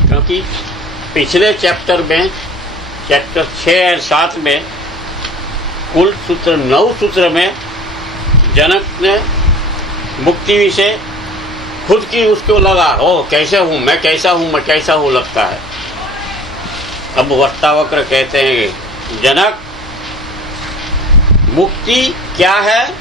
क्योंकि पिछले चैप्टर में, चैप्टर 6 और 7 में कुल सूत्र 9 सूत्र में जनक ने मुक्ति विषय खुद की उसको लगा, ओ कैसे हूं मैं, कैसा हूं मैं, कैसा हूं लगता है। अब अष्टावक्र कहते हैं, जनक मुक्ति क्या है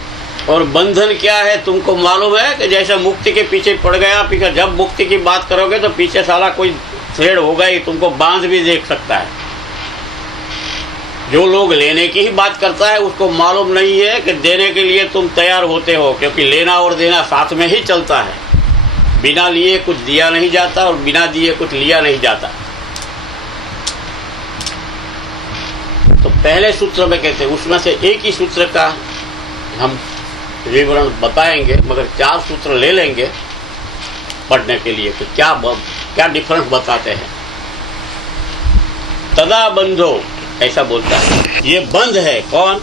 और बंधन क्या है तुमको मालूम है कि जैसे मुक्ति के पीछे पड़ गया, पीछे जब मुक्ति की बात करोगे तो पीछे साला कोई थ्रेड होगा ही, तुमको बांध भी देख सकता है। जो लोग लेने की ही बात करता है उसको मालूम नहीं है कि देने के लिए तुम तैयार होते हो, क्योंकि लेना और देना साथ में ही चलता है। बिना लिए कुछ दिया नहीं जाता और बिना दिए कुछ लिया नहीं जाता। तो पहले सूत्र में कहते हैं, उसमें से एक ही सूत्र का हम विवरण बताएंगे, मगर 4 सूत्र ले लेंगे पढ़ने के लिए कि क्या डिफरेंस बताते हैं। तदा बंधो ऐसा बोलता है, ये बंध है कौन,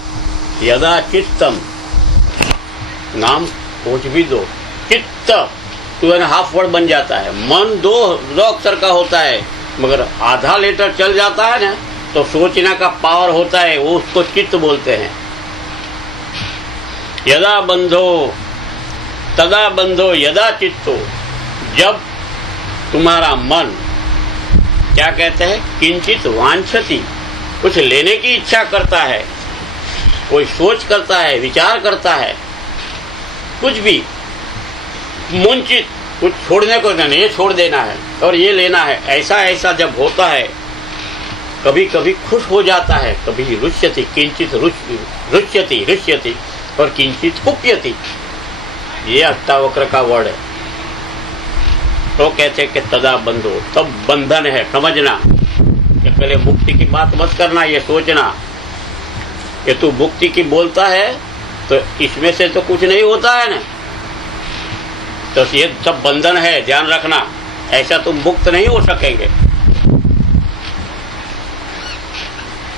यदा चित्तम, नाम सोच भी दो, चित्त 2.5 वर्ड बन जाता है। मन 2 अक्षर का होता है, मगर आधा लेटर चल जाता है ना तो सोचने का पावर होता है, वो उसको चित्त बोलते हैं। यदा बंधो, तदा बंधो यदा चित्तो, जब तुम्हारा मन क्या कहते हैं, किंचित वांछति, कुछ लेने की इच्छा करता है, कोई सोच करता है, विचार करता है, कुछ भी मुंचित, कुछ छोड़ने को नहीं, ये छोड़ देना है और ये लेना है, ऐसा ऐसा जब होता है, कभी कभी खुश हो जाता है, कभी रुच्यति, किंचित रुच्यति और किंचित कुप्यति, ये अष्टावक्र का वर्ड है। तो कहते कि तदा बंधो, तब बंधन है। समझना कि पहले मुक्ति की बात मत करना, ये सोचना कि तू मुक्ति की बोलता है तो इसमें से तो कुछ नहीं होता है ना, तो ये सब बंधन है, ध्यान रखना। ऐसा तुम मुक्त नहीं हो सकेंगे।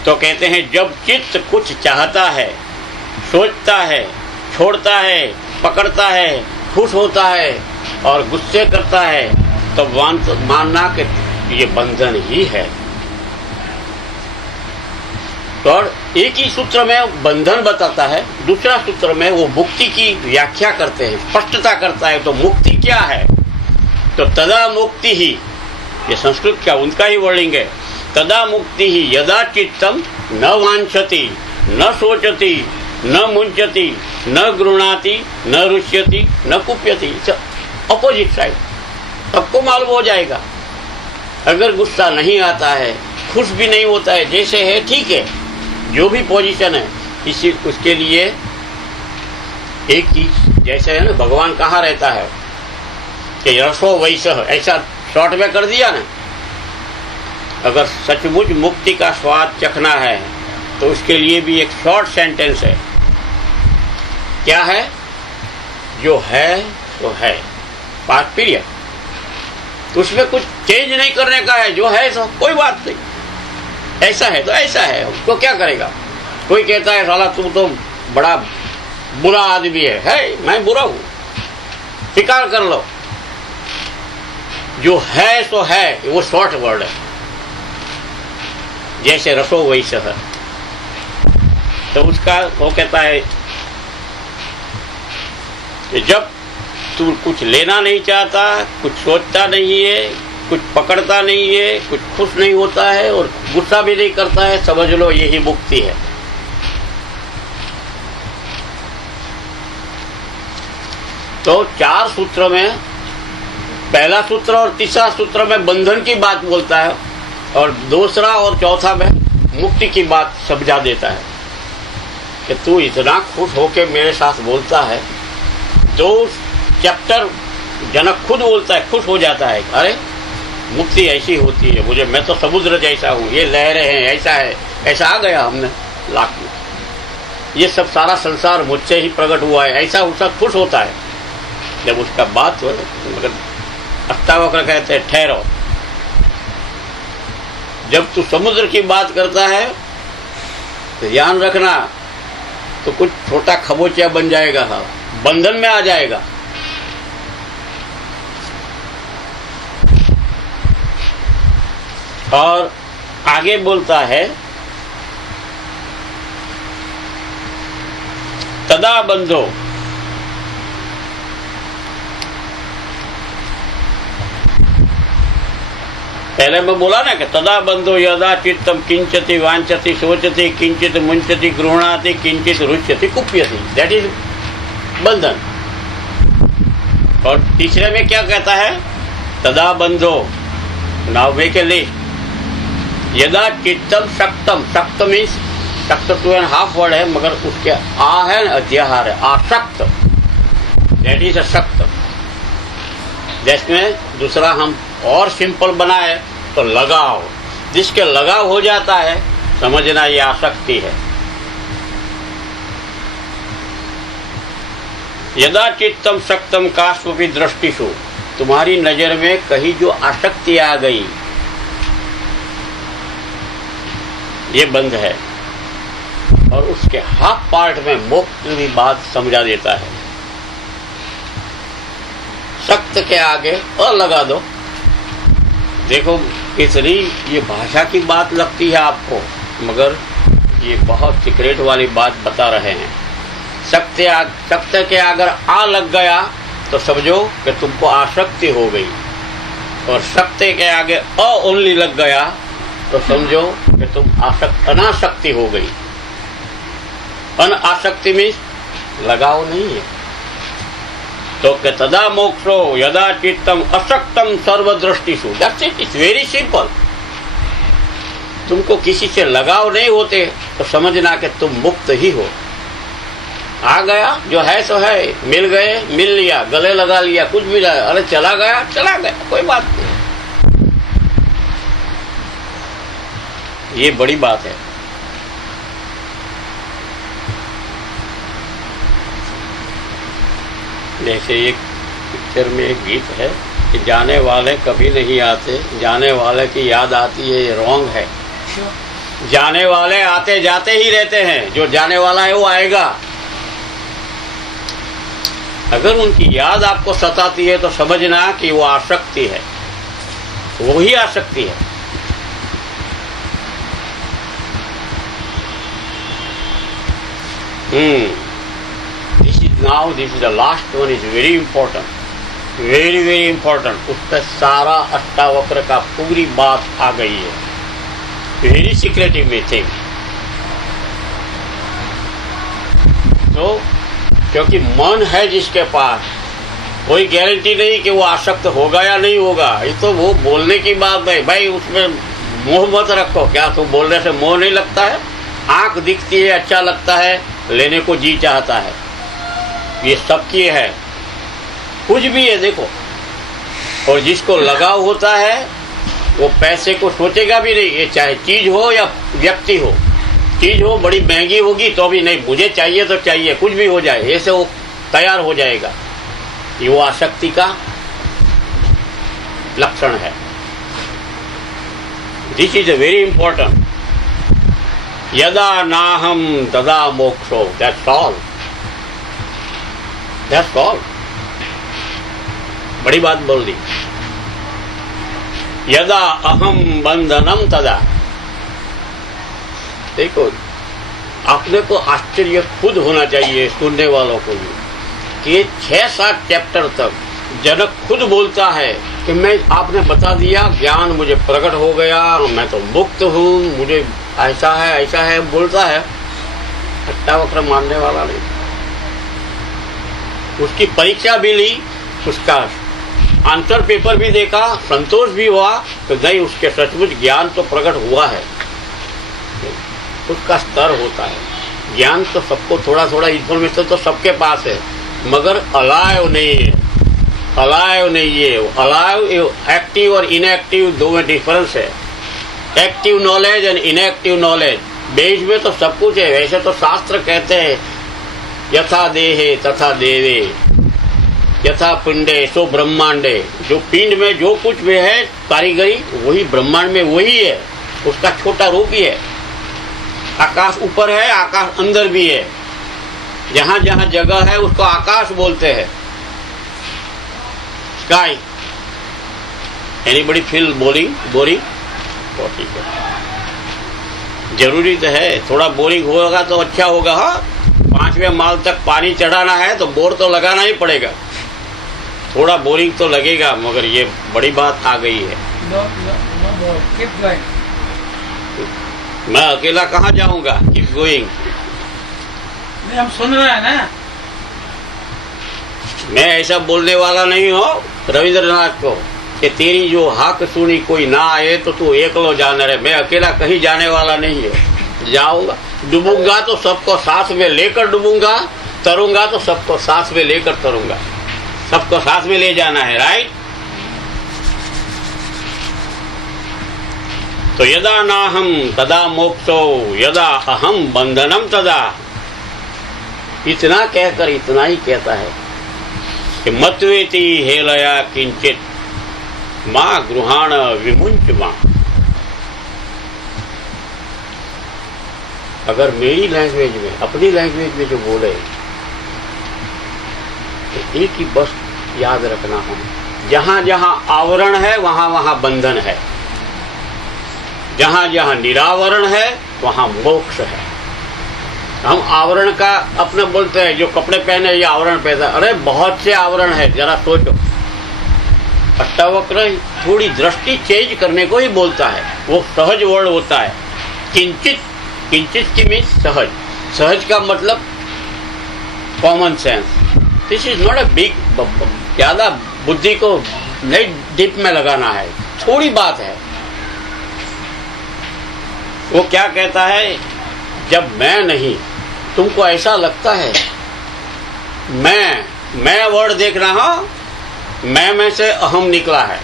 तो कहते हैं जब चित्त कुछ चाहता है, सोचता है, छोड़ता है, पकड़ता है, खुश होता है और गुस्से करता है, तो मानना कि ये बंधन ही है। तो एक ही सूत्र में बंधन बताता है, दूसरा सूत्र में वो मुक्ति की व्याख्या करते हैं, स्पष्टता करता है। तो मुक्ति क्या है? तो तदा मुक्ति ही, ये संस्कृत का उनका ही वर्डिंग है। तदा मुक्ति ही यदा चित्तम न वांछति, न सोचति, न मुंचति, न गृणाति, न रुष्यति, न कुप्यति। अपोजिट साइड सबको मालूम हो जाएगा। अगर गुस्सा नहीं आता है, खुश भी नहीं होता है, जैसे है ठीक है, जो भी पोजीशन है, इसी उसके लिए एक ही जैसे है ना, भगवान कहाँ रहता है कि रसो वैसह, ऐसा शॉर्ट में कर दिया ना। अगर सचमुच मुक्ति का स्वाद चखना है तो उसके लिए भी एक शॉर्ट सेंटेंस है। क्या है? जो है तो है, पास्ट पीरियड। तो उसमें कुछ चेंज नहीं करने का है, जो है तो कोई बात नहीं, ऐसा है तो ऐसा है, उसको क्या करेगा। कोई कहता है साला तू तो बड़ा बुरा आदमी है, मैं बुरा हूं, स्वीकार कर लो। जो है सो है, वो शॉर्ट वर्ड है, जैसे रसो वैसे है। तो उसका वो कहता है कि जब तू कुछ लेना नहीं चाहता, कुछ सोचता नहीं है, कुछ पकड़ता नहीं है, कुछ खुश नहीं होता है और गुस्सा भी नहीं करता है, समझ लो यही मुक्ति है। तो चार सूत्र में पहला सूत्र और तीसरा सूत्र में बंधन की बात बोलता है और दूसरा और चौथा में मुक्ति की बात समझा देता है कि तू इतना खुश होके मेरे साथ बोलता है। दो चैप्टर जनक खुद बोलता है, खुश हो जाता है, अरे मुक्ति ऐसी होती है, मुझे, मैं तो समुद्र जैसा हूँ, ये लहरें हैं, ऐसा है, ऐसा आ गया हमने लाख में, ये सब सारा संसार मुझसे ही प्रकट हुआ है, ऐसा उसका खुश होता है। जब उसका बात हो, मगर अष्टावक्र कहते हैं ठहरो, जब तू समुद्र की बात करता है तो ध्यान रखना, तो कुछ छोटा खबोचिया बन जाएगा, बंधन में आ जाएगा। और आगे बोलता है तदा बंधो, पहले मैं बोला ना कि तदा बंधो यदा चित्तम किंचति वांछति सोचति किंचित मुंचति गृह्णाति किंचित रुच्यति कुप्यति, दैट इज बंधन। और तीसरे में क्या कहता है? तदा बंधो, नाउ मेक ए लिस्ट, यदा चित्तम शक्तम, शक्त मीन्स, शक्त 2.5 वर्ड है मगर उसके आ है ना, अध्याहार है, आशक्त, दैट इज अ शक्त। जिसमें दूसरा हम और सिंपल बनाए तो लगाव, जिसके लगाव हो जाता है समझना ये आसक्ति है। यदा चित्तम शक्तम कास्वपि दृष्टिषु, तुम्हारी नजर में कहीं जो आसक्ति आ गई, ये बंध है। और उसके हाफ पार्ट में मोक्ष की बात समझा देता है। सख्त के आगे और लगा दो। देखो कितनी ये भाषा की बात लगती है आपको, मगर ये बहुत सीक्रेट वाली बात बता रहे हैं। सख्त के अगर आ लग गया तो समझो कि तुमको आसक्ति हो गई, और सख्त के आगे अ ओनली लग गया तो समझो कि तुम अनासक्ति हो गई। अनासक्ति में लगाव नहीं है। तो कि तदा मोक्षो यदा चित्तम अशक्तम सर्वदृष्टिषु, that's it, it's very simple. तुमको किसी से लगाव नहीं होते तो समझना कि तुम मुक्त ही हो। आ गया, जो है सो है, मिल गए, मिल लिया, गले लगा लिया, कुछ भी रहा, अरे चला गया, कोई बात नहीं। ये बड़ी बात है। जैसे एक पिक्चर में एक गीत है कि जाने वाले कभी नहीं आते, जाने वाले की याद आती है, ये रॉन्ग है। जाने वाले आते जाते ही रहते हैं, जो जाने वाला है वो आएगा। अगर उनकी याद आपको सताती है तो समझना कि वो आसक्ति है, वो ही आसक्ति है। This is the last one is very important, very important. उस पर सारा अष्टावक्र का पूरी बात आ गई है, वेरी सीक्रेटिव में थे। तो क्योंकि मन है जिसके पास, कोई गारंटी नहीं कि वो आसक्त होगा या नहीं होगा। ये तो वो बोलने की बात है भाई, उसमें मोह मत रखो। क्या तुम बोलने से मोह नहीं लगता है? आंख दिखती है, अच्छा लगता है, लेने को जी चाहता है, ये सबकी है, कुछ भी है देखो। और जिसको लगाव होता है वो पैसे को सोचेगा भी नहीं, ये चाहे चीज हो या व्यक्ति हो। चीज हो बड़ी महंगी होगी तो भी नहीं, मुझे चाहिए तो चाहिए, कुछ भी हो जाए, ऐसे वो तैयार हो जाएगा। ये वो आसक्ति का लक्षण है। This is a very important. यदा नाहम तदा मोक्षो, दैट्स ऑल, दैट्स ऑल। बड़ी बात बोल दी। यदा अहम बंधनम तदा। देखो, अपने को आश्चर्य खुद होना चाहिए, सुनने वालों को भी, कि 6-7 चैप्टर तक जनक खुद बोलता है कि मैं, आपने बता दिया, ज्ञान मुझे प्रकट हो गया, मैं तो मुक्त हूँ, मुझे ऐसा है बोलता है। अष्टावक्र मानने वाला नहीं। उसकी परीक्षा भी ली, उसका आंसर पेपर भी देखा, संतोष भी हुआ तो नहीं, उसके सचमुच ज्ञान तो प्रकट हुआ है। उसका स्तर होता है। ज्ञान तो सबको थोड़ा थोड़ा इन्फॉर्मेशन तो सबके पास है, मगर अलाइव नहीं है। अलाइव नहीं है। अलाइव, एक्टिव और इनएक्टिव दो में डिफरेंस है। Active knowledge and inactive knowledge, बीच में तो सब कुछ है। वैसे तो शास्त्र कहते हैं यथा देहे तथा देवे, यथा पिंडे सो ब्रह्मांडे। जो पिंड में जो कुछ भी है कारीगरी, वही ब्रह्मांड में वही है, उसका छोटा रूप ही है। आकाश ऊपर है, आकाश अंदर भी है। जहां जहां जगह है उसको आकाश बोलते हैं, स्काई। Anybody feel boring? ठीक है, जरूरी तो है, थोड़ा बोरिंग होगा तो अच्छा होगा। हाँ, 5वें माल तक पानी चढ़ाना है तो बोर तो लगाना ही पड़ेगा। थोड़ा बोरिंग तो लगेगा, मगर ये बड़ी बात आ गई है। मैं अकेला कहाँ जाऊंगा? Keep going. हम सुन रहे हैं ना। मैं ऐसा बोलने वाला नहीं हूँ रविंद्रनाथ को कि तेरी जो हक सुनी कोई ना आए तो तू एकलो जाने रहे। मैं अकेला कहीं जाने वाला नहीं है। जाऊंगा, डूबूंगा तो सबको साथ में लेकर डूबूंगा, तरूंगा तो सबको साथ में लेकर तरूंगा। सबको साथ में ले जाना है, राइट? तो यदा नाहम तदा मोक्षो, यदा अहम बंधनम तदा। इतना कहकर इतना ही कहता है कि मत्वेति हेलया किंचित मां गृहाण विमुंच मां। अगर मेरी लैंग्वेज में, अपनी लैंग्वेज में जो बोले तो एक ही बस याद रखना हम, जहां जहां आवरण है वहां वहां बंधन है, जहां जहां निरावरण है वहां मोक्ष है। हम आवरण का अपने बोलते हैं, जो कपड़े पहने ये आवरण पहनता है। अरे बहुत से आवरण है, जरा सोचो। अष्टावक्र थोड़ी दृष्टि चेंज करने को ही बोलता है, वो सहज वर्ड होता है। किंचित, किंचित की मीन्स सहज। सहज का मतलब common sense. This is not a big, ज्यादा बुद्धि को नहीं डीप में लगाना है, थोड़ी बात है। वो क्या कहता है, जब मैं नहीं, तुमको ऐसा लगता है मैं वर्ड देख रहा हूं, मैं में से अहम निकला है,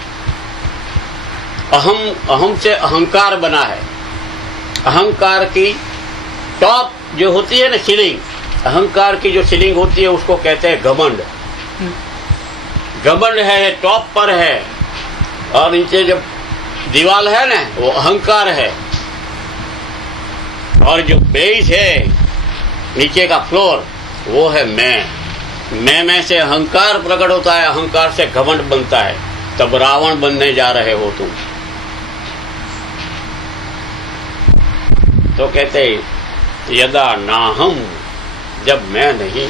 अहम से अहंकार बना है। अहंकार की टॉप जो होती है ना सीलिंग, अहंकार की जो सीलिंग होती है उसको कहते हैं घमंड। घमंड है, टॉप पर है, और नीचे जब दीवार है ना वो अहंकार है, और जो बेस है नीचे का फ्लोर वो है मैं में से अहंकार प्रकट होता है, अहंकार से घमंड बनता है, तब रावण बनने जा रहे हो तुम। तो कहते यदा नाहम, जब मैं नहीं,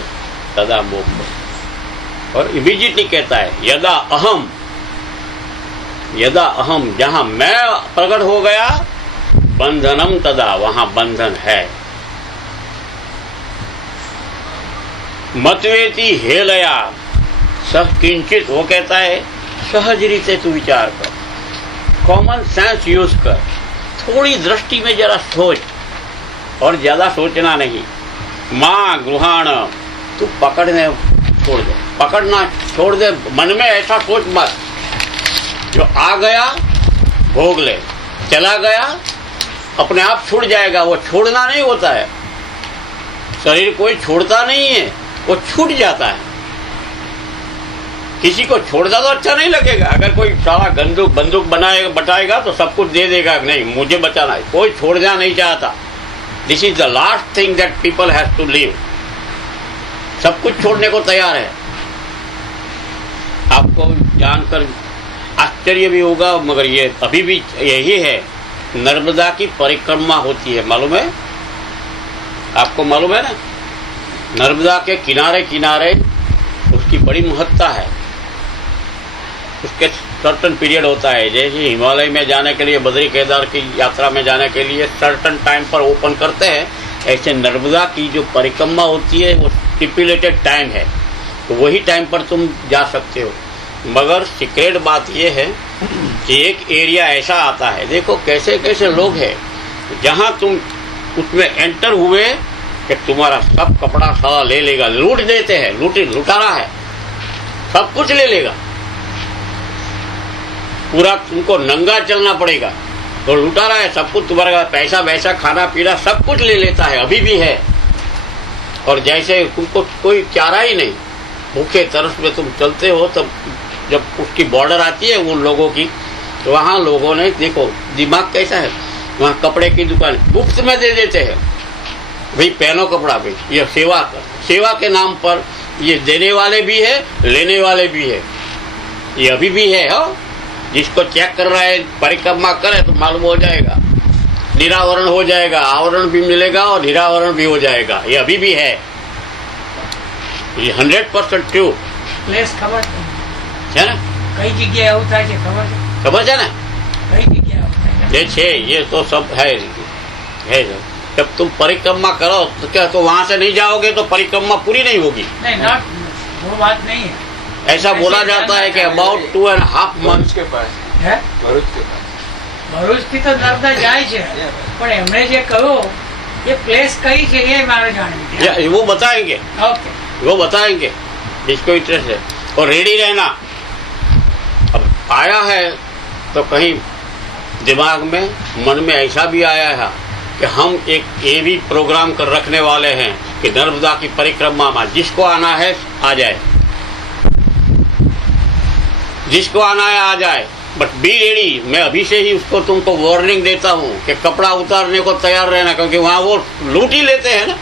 तदा मोक्ष। और इमीडिएटली कहता है यदा अहम, जहां मैं प्रकट हो गया, बंधनम तदा, वहां बंधन है। मतवेति हेलया सह किंचित, वो कहता है सहज रीते तू विचार कर, कॉमन सेंस यूज कर, थोड़ी दृष्टि में जरा सोच, और ज्यादा सोचना नहीं। मां गृहाण, तू पकड़ने छोड़ दे, पकड़ना छोड़ दे, मन में ऐसा सोच मत, जो आ गया भोग ले, चला गया अपने आप छूट जाएगा। वो छोड़ना नहीं होता है, शरीर कोई छोड़ता नहीं है, वो छूट जाता है। किसी को छोड़ता तो अच्छा नहीं लगेगा। अगर कोई सारा बंदूक बताएगा तो सब कुछ दे देगा, नहीं मुझे बचाना है, कोई छोड़ना नहीं चाहता। This is the last thing that people have to leave. सब कुछ छोड़ने को तैयार है। आपको जानकर आश्चर्य भी होगा, मगर ये अभी भी यही है। नर्मदा की परिक्रमा होती है, मालूम है आपको? मालूम है ना, नर्मदा के किनारे किनारे उसकी बड़ी महत्ता है। उसके सर्टन पीरियड होता है, जैसे हिमालय में जाने के लिए, बद्री केदार की यात्रा में जाने के लिए सर्टन टाइम पर ओपन करते हैं, ऐसे नर्मदा की जो परिक्रमा होती है वो स्टिपुलेटेड टाइम है, तो वही टाइम पर तुम जा सकते हो। मगर सीक्रेट बात यह है कि एक एरिया ऐसा आता है, देखो कैसे कैसे लोग हैं, जहां तुम उसमें एंटर हुए कि तुम्हारा सब कपड़ा सारा ले लेगा, लूट देते हैं, लुटारा है, सब कुछ ले लेगा, पूरा तुमको नंगा चलना पड़ेगा, तो लुटारा है, सब कुछ तुम्हारा पैसा वैसा खाना पीना सब कुछ ले लेता है, अभी भी है। और जैसे तुमको कोई चारा ही नहीं, भूखे तरस में तुम चलते हो, तब जब उसकी बॉर्डर आती है उन लोगों की, तो वहाँ लोगों ने देखो दिमाग कैसा है, वहाँ कपड़े की दुकान मुफ्त में दे देते हैं, भाई पहनो कपड़ा भाई, ये सेवा कर, सेवा के नाम पर ये देने वाले भी है, लेने वाले भी है, ये अभी भी है। हो जिसको चेक कर रहा है, परिक्रमा करे तो मालूम हो जाएगा, निरावरण हो जाएगा, आवरण भी मिलेगा और निरावरण भी हो जाएगा, ये अभी भी है, ये 100% ट्रू प्लेस खबर है ना। कई जगह होता है, खबर है ना, कई जगह होता है ये छे, ये तो सब है। जब तुम परिक्रमा करो तो क्या, तो वहां से नहीं जाओगे तो परिक्रमा पूरी नहीं होगी। नहीं, नॉट वो बात नहीं है। ऐसा बोला जाता है कि अबाउट 2.5 months के पास है भरूच के पास, भरूच की तो नर्मदा જાય છે, પણ એમણે જે કહ્યું ये प्लेस कई जगह मारे जाने में, वो बताएंगे, ओके वो बताएंगे जिसको इंटरेस्ट है। और रेडी रहना, अब आया है तो कहीं दिमाग में मन में ऐसा भी आया है कि हम एक ये भी प्रोग्राम कर रखने वाले हैं कि नर्मदा की परिक्रमा में जिसको आना है आ जाए, जिसको आना है आ जाए, बट बी रेडी। मैं अभी से ही उसको तुमको वार्निंग देता हूँ कि कपड़ा उतारने को तैयार रहना, क्योंकि वहाँ वो लूट ही लेते हैं ना।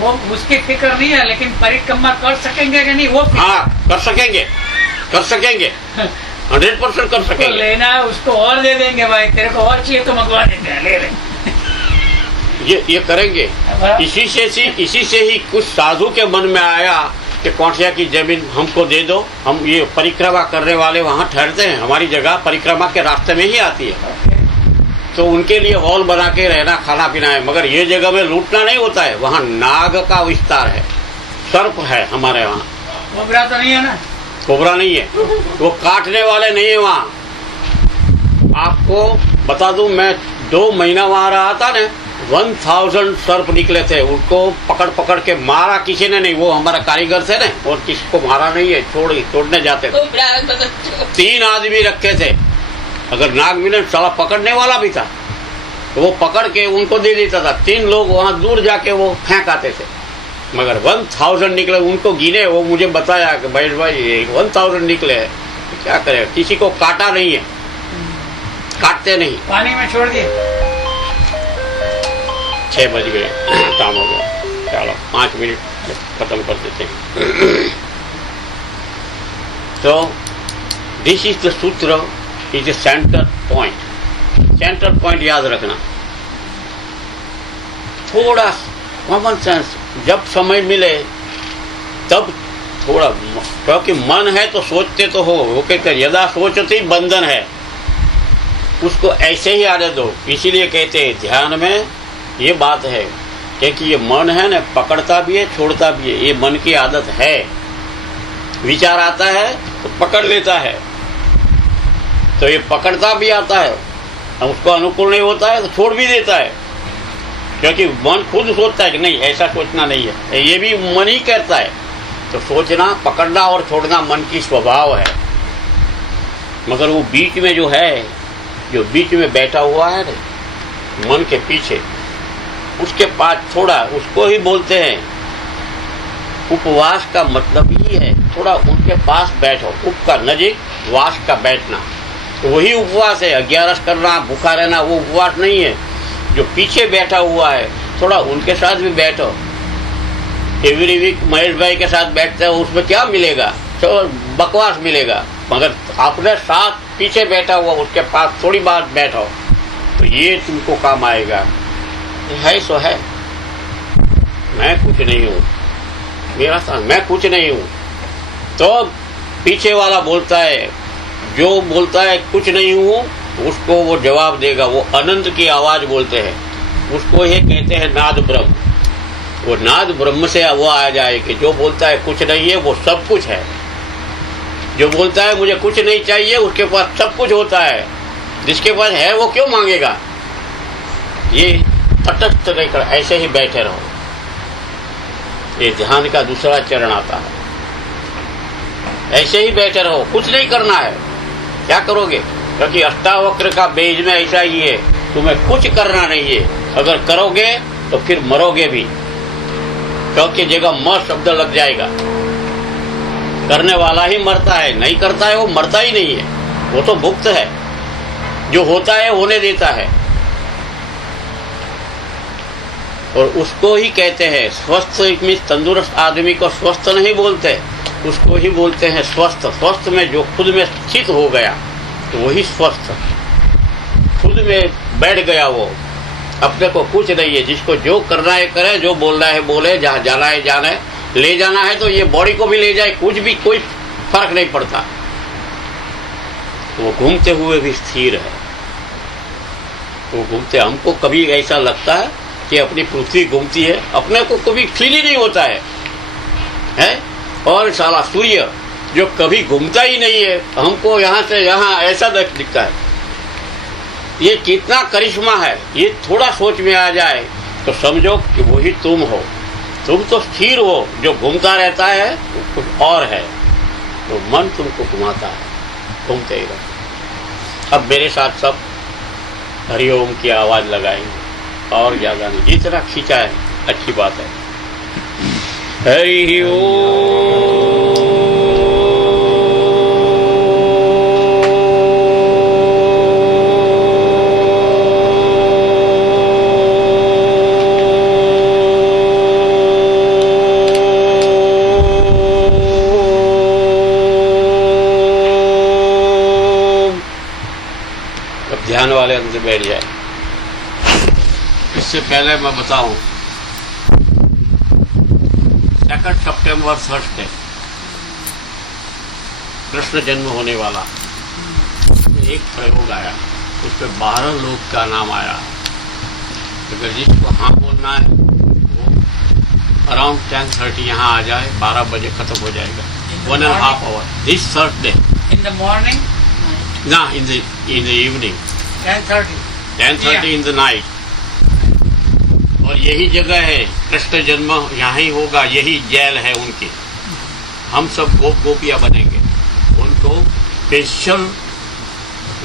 वो उसकी फिक्र नहीं है, लेकिन परिक्रमा कर सकेंगे कि नहीं वो हाँ कर सकेंगे, कर सकेंगे, 100% कर उसको सकेंगे। लेना है उसको और दे देंगे, भाई तेरे को और चाहिए तो मंगवा देते हैं, ले ले। ये करेंगे। इसी से ही कुछ साधु के मन में आया कि कौटिया की जमीन हमको दे दो, हम ये परिक्रमा करने वाले वहाँ ठहरते हैं, हमारी जगह परिक्रमा के रास्ते में ही आती है, तो उनके लिए हॉल बना के रहना खाना पीना है। मगर ये जगह में लूटना नहीं होता है, वहाँ नाग का विस्तार है, सर्प है हमारे वहाँ। कोबरा तो नहीं है ना? कोबरा नहीं है, वो काटने वाले नहीं है वहाँ। आपको बता दूं, मैं 2 महीना वहाँ रहा था ना, 1000 सर्प निकले थे, उनको पकड़ पकड़ के मारा किसी ने नहीं। वो हमारा कारीगर थे ना, और किसी को मारा नहीं है, छोड़ने जाते थे। 3 आदमी रखे थे, अगर नाग मिलन साला पकड़ने वाला भी था तो वो पकड़ के उनको दे देता था। 3 लोग वहां दूर जाके वो फेंक आते थे, मगर 1000 निकले। उनको गिने, वो मुझे बताया कि महेश भाई 1000 निकले हैं, तो क्या करे, किसी को काटा नहीं है, काटते नहीं। पानी में छोड़ दिए। 6 बज गए, काम हो गया, चलो 5 मिनट खत्म कर देते हैं। तो दिस इज द सूत्र, is the centre point. Centre point याद रखना, थोड़ा कॉमन सेंस जब समय मिले तब थोड़ा, क्योंकि मन है तो सोचते तो हो, वो कहते यदा सोचती बंधन है, उसको ऐसे ही आने दो। इसीलिए कहते हैं ध्यान में ये बात है, क्योंकि ये मन है ना, पकड़ता भी है छोड़ता भी है, ये मन की आदत है। विचार आता है तो पकड़ लेता है, तो ये पकड़ता भी आता है, उसको अनुकूल नहीं होता है तो छोड़ भी देता है, क्योंकि मन खुद सोचता है कि नहीं ऐसा सोचना नहीं है, ये भी मन ही कहता है। तो सोचना, पकड़ना और छोड़ना मन की स्वभाव है। मगर वो बीच में जो है, जो बीच में बैठा हुआ है ना मन के पीछे, उसके पास थोड़ा, उसको ही बोलते हैं उपवास का मतलब ही है, थोड़ा उनके पास बैठो। उप का नजीक, वास का बैठना, तो वही उपवास है। 11 करना, भूखा रहना, वो उपवास नहीं है। जो पीछे बैठा हुआ है, थोड़ा उनके साथ भी बैठो। एवरी वीक महेश भाई के साथ बैठते हो, उसमें क्या मिलेगा, तो बकवास मिलेगा। मगर अपने साथ पीछे बैठा हुआ उसके पास थोड़ी बार बैठो, तो ये तुमको काम आएगा। है सो है, मैं कुछ नहीं हूँ, मेरा साथ मैं कुछ नहीं हूँ। तो पीछे वाला बोलता है, जो बोलता है कुछ नहीं हूँ, उसको वो जवाब देगा। वो अनंत की आवाज बोलते हैं, उसको ये कहते हैं नाद ब्रह्म। वो नाद ब्रह्म से वो आ जाए कि जो बोलता है कुछ नहीं है, वो सब कुछ है। जो बोलता है मुझे कुछ नहीं चाहिए, उसके पास सब कुछ होता है। जिसके पास है वो क्यों मांगेगा। ये तटस्थ रहकर ऐसे ही बैठे रहो। ये ध्यान का दूसरा चरण आता है। ऐसे ही बैठे रहो, कुछ नहीं करना है। क्या करोगे, क्योंकि अष्टावक्र का बेज में ऐसा ही है, तुम्हें कुछ करना नहीं है। अगर करोगे तो फिर मरोगे भी, क्योंकि जगह म शब्द लग जाएगा। करने वाला ही मरता है, नहीं करता है वो मरता ही नहीं है, वो तो मुक्त है। जो होता है होने देता है, और उसको ही कहते हैं स्वस्थ। तंदुरुस्त आदमी को स्वस्थ नहीं बोलते, उसको ही बोलते हैं स्वस्थ। स्वस्थ में जो खुद में स्थित हो गया तो वही स्वस्थ, खुद में बैठ गया, वो अपने को कुछ नहीं है। जिसको जो करना है करे, जो बोलना है बोले, जहाँ जाना है जाने, ले जाना है तो ये बॉडी को भी ले जाए, कुछ भी कोई फर्क नहीं पड़ता। वो घूमते हुए भी स्थिर है। वो घूमते, हमको कभी ऐसा लगता है कि अपनी पृथ्वी घूमती है, अपने को कभी फील ही नहीं होता है? और साला सूर्य जो कभी घूमता ही नहीं है, हमको यहाँ से यहाँ ऐसा दिखता है। ये कितना करिश्मा है, ये थोड़ा सोच में आ जाए तो समझो कि वही तुम हो। तुम तो स्थिर हो, जो घूमता रहता है वो कुछ और है। तो मन तुमको घुमाता है, घूमते ही रहो। अब मेरे साथ सब हरिओम की आवाज लगाएंगे, और ज्यादा नहीं, जितना खींचा है अच्छी बात है। हरि ओम। अब ध्यान वाले अंदर बैठ जाए। इससे पहले मैं बताऊं, 2 सितंबर थर्सडे कृष्ण जन्म होने वाला, एक प्रयोग आया, उस पर 12 लोग का नाम आया। अगर जिसको हाँ बोलना है वो अराउंड 10:30 यहाँ आ जाए, 12 बजे खत्म हो जाएगा। 1.5 hour this Thursday. In the morning? ना, in the evening. 10:30. 10:30 in the night. और यही जगह है, कृष्ण जन्म यहाँ ही होगा, यही जेल है उनकी। हम सब गोप गोपियां बनेंगे, उनको स्पेशल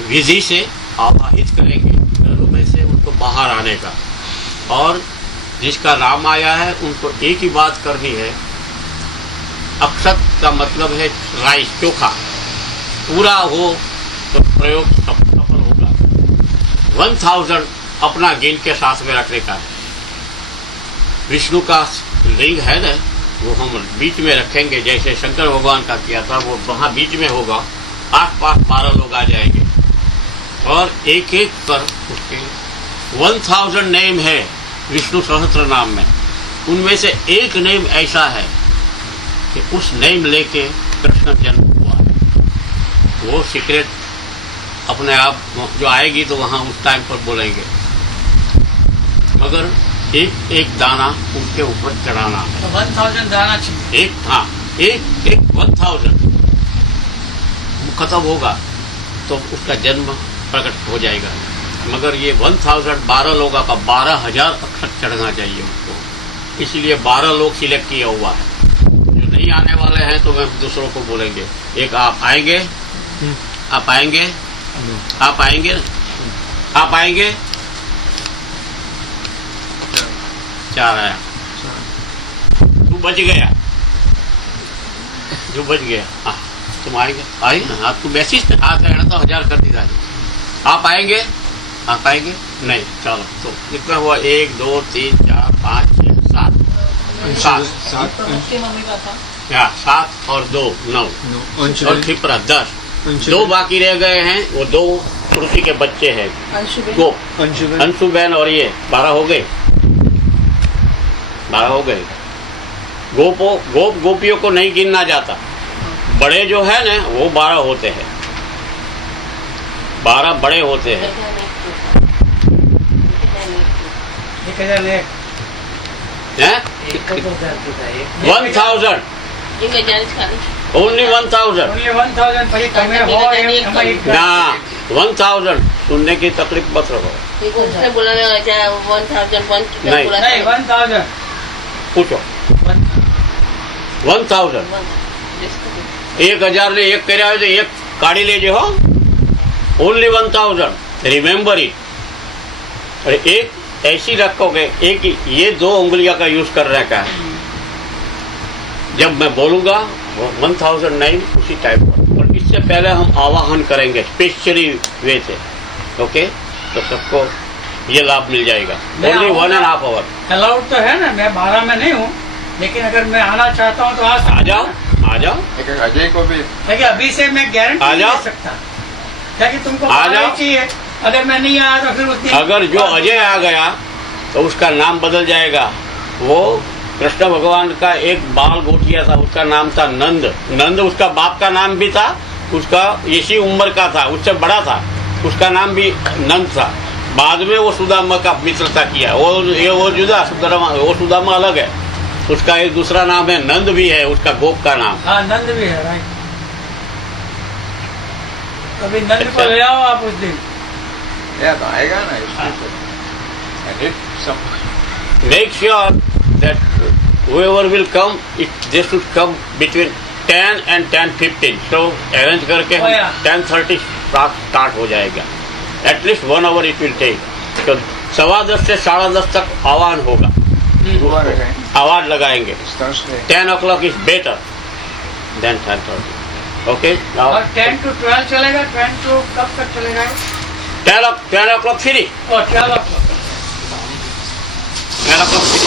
विधि से आवाहित करेंगे, घरों में से उनको बाहर आने का। और जिसका नाम आया है उनको एक ही बात करनी है, अक्षत का मतलब है राइस, चोखा, पूरा हो तो प्रयोग सफल होगा। 1000 अपना गिन के साथ में रखने का है। विष्णु का लिंग है ना, वो हम बीच में रखेंगे, जैसे शंकर भगवान का किया था, वो वहां बीच में होगा। आस-पास 12 लोग आ जाएंगे और एक एक पर उसके 1000 नेम है विष्णु सहस्त्र नाम में। उनमें से एक नेम ऐसा है कि उस नेम लेके कृष्ण जन्म हुआ है। वो सीक्रेट अपने आप जो आएगी तो वहां उस टाइम पर बोलेंगे, मगर एक एक दाना उनके ऊपर चढ़ाना। तो 1000 दाना चाहिए। एक 1000 खत्म होगा तो उसका जन्म प्रकट हो जाएगा। मगर ये 1000 12 लोगों का 12000 अक्षर चढ़ना चाहिए उनको, इसलिए 12 लोग सिलेक्ट किया हुआ है। जो नहीं आने वाले हैं तो मैं दूसरों को बोलेंगे, एक आप आएंगे, आप आएंगे, आप आएंगे, आप आएंगे, 4 आया, तू बच गया, जो बच गया। हाँ, तुम आएंगे, आइए ना, आपको मैसेज हाथ है तो 1000 कर दी। आप आएंगे, आप आएंगे, नहीं, चलो तो कितना हुआ, 1 2 3 4 5 6 7 7 मम्मी पापा 7 और 2 9 और ठिपरा 10। 2 बाकी रह गए हैं, वो 2 तुलसी के बच्चे हैं, अंशु बहन और ये 12 हो गए, 12 हो गए। गोप गोपियों को नहीं गिनना जाता, बड़े जो है ना वो 12 होते हैं, 12 बड़े होते हैं। 1001 हैं? 1000 ओनली 1000 only 1000 પછી તમે હો એમ અમારી ना 1000 सुनने की तकलीफ मत रखो। उसने बोला ना 1001 नहीं। નહીં 1000 पूछो 1000 1000 ने एक કર્યા હોય તો એક કાઢી લેજો હો। Only 1000 remember it. और एक ऐसी रखोगे, एक ये 2 उंगलियां का यूज करने का है। जब मैं बोलूंगा वो 1000 नहीं उसी टाइप पर, और इससे पहले हम आवाहन करेंगे स्पेशली वे से। ओके, तो सबको ये लाभ मिल जाएगा। Only 1.5 our. अलाउड तो है ना, मैं 12 में नहीं हूँ, लेकिन अगर मैं आना चाहता हूँ तो आ जाओ, आ जाओ। अजय को भी लेकिन अभी से मैं गारंटी आ नहीं जाओ। दे सकता, क्योंकि तुमको आ आना जाओ। ही चाहिए। अगर मैं नहीं आया तो फिर उस दिन अगर जो अजय आ गया तो उसका नाम बदल जाएगा। वो कृष्ण भगवान का एक बाल गोटिया था, उसका नाम था नंद। नंद उसका बाप का नाम भी था, उसका इसी उम्र का था, उससे बड़ा था, उसका नाम भी नंद था। बाद में वो सुदामा का मित्रता किया, वो जुदा, वो सुदामा अलग है। उसका एक दूसरा नाम है, नंद भी है उसका गोप का नाम। हाँ नंद भी है, राइट। अभी नंद को ले आओ आप उस दिन। याद आएगा ना इसमें। Make sure that whoever will come, they should come between 10 and 10:15. So arrange करके Oh, yeah. 10:30 स्टार्ट हो जाएगा। At least 1 hour it will take. तो 10:15 से 10:30 तक आह्वान होगा, आवाज लगाएंगे। 10 o'clock is better than 10:30. Okay, और 10 to 12 चलेगा। 10 to कब तक चलेगा? 10 o'clock फ्री। और 12 o'clock। 10 o'clock free.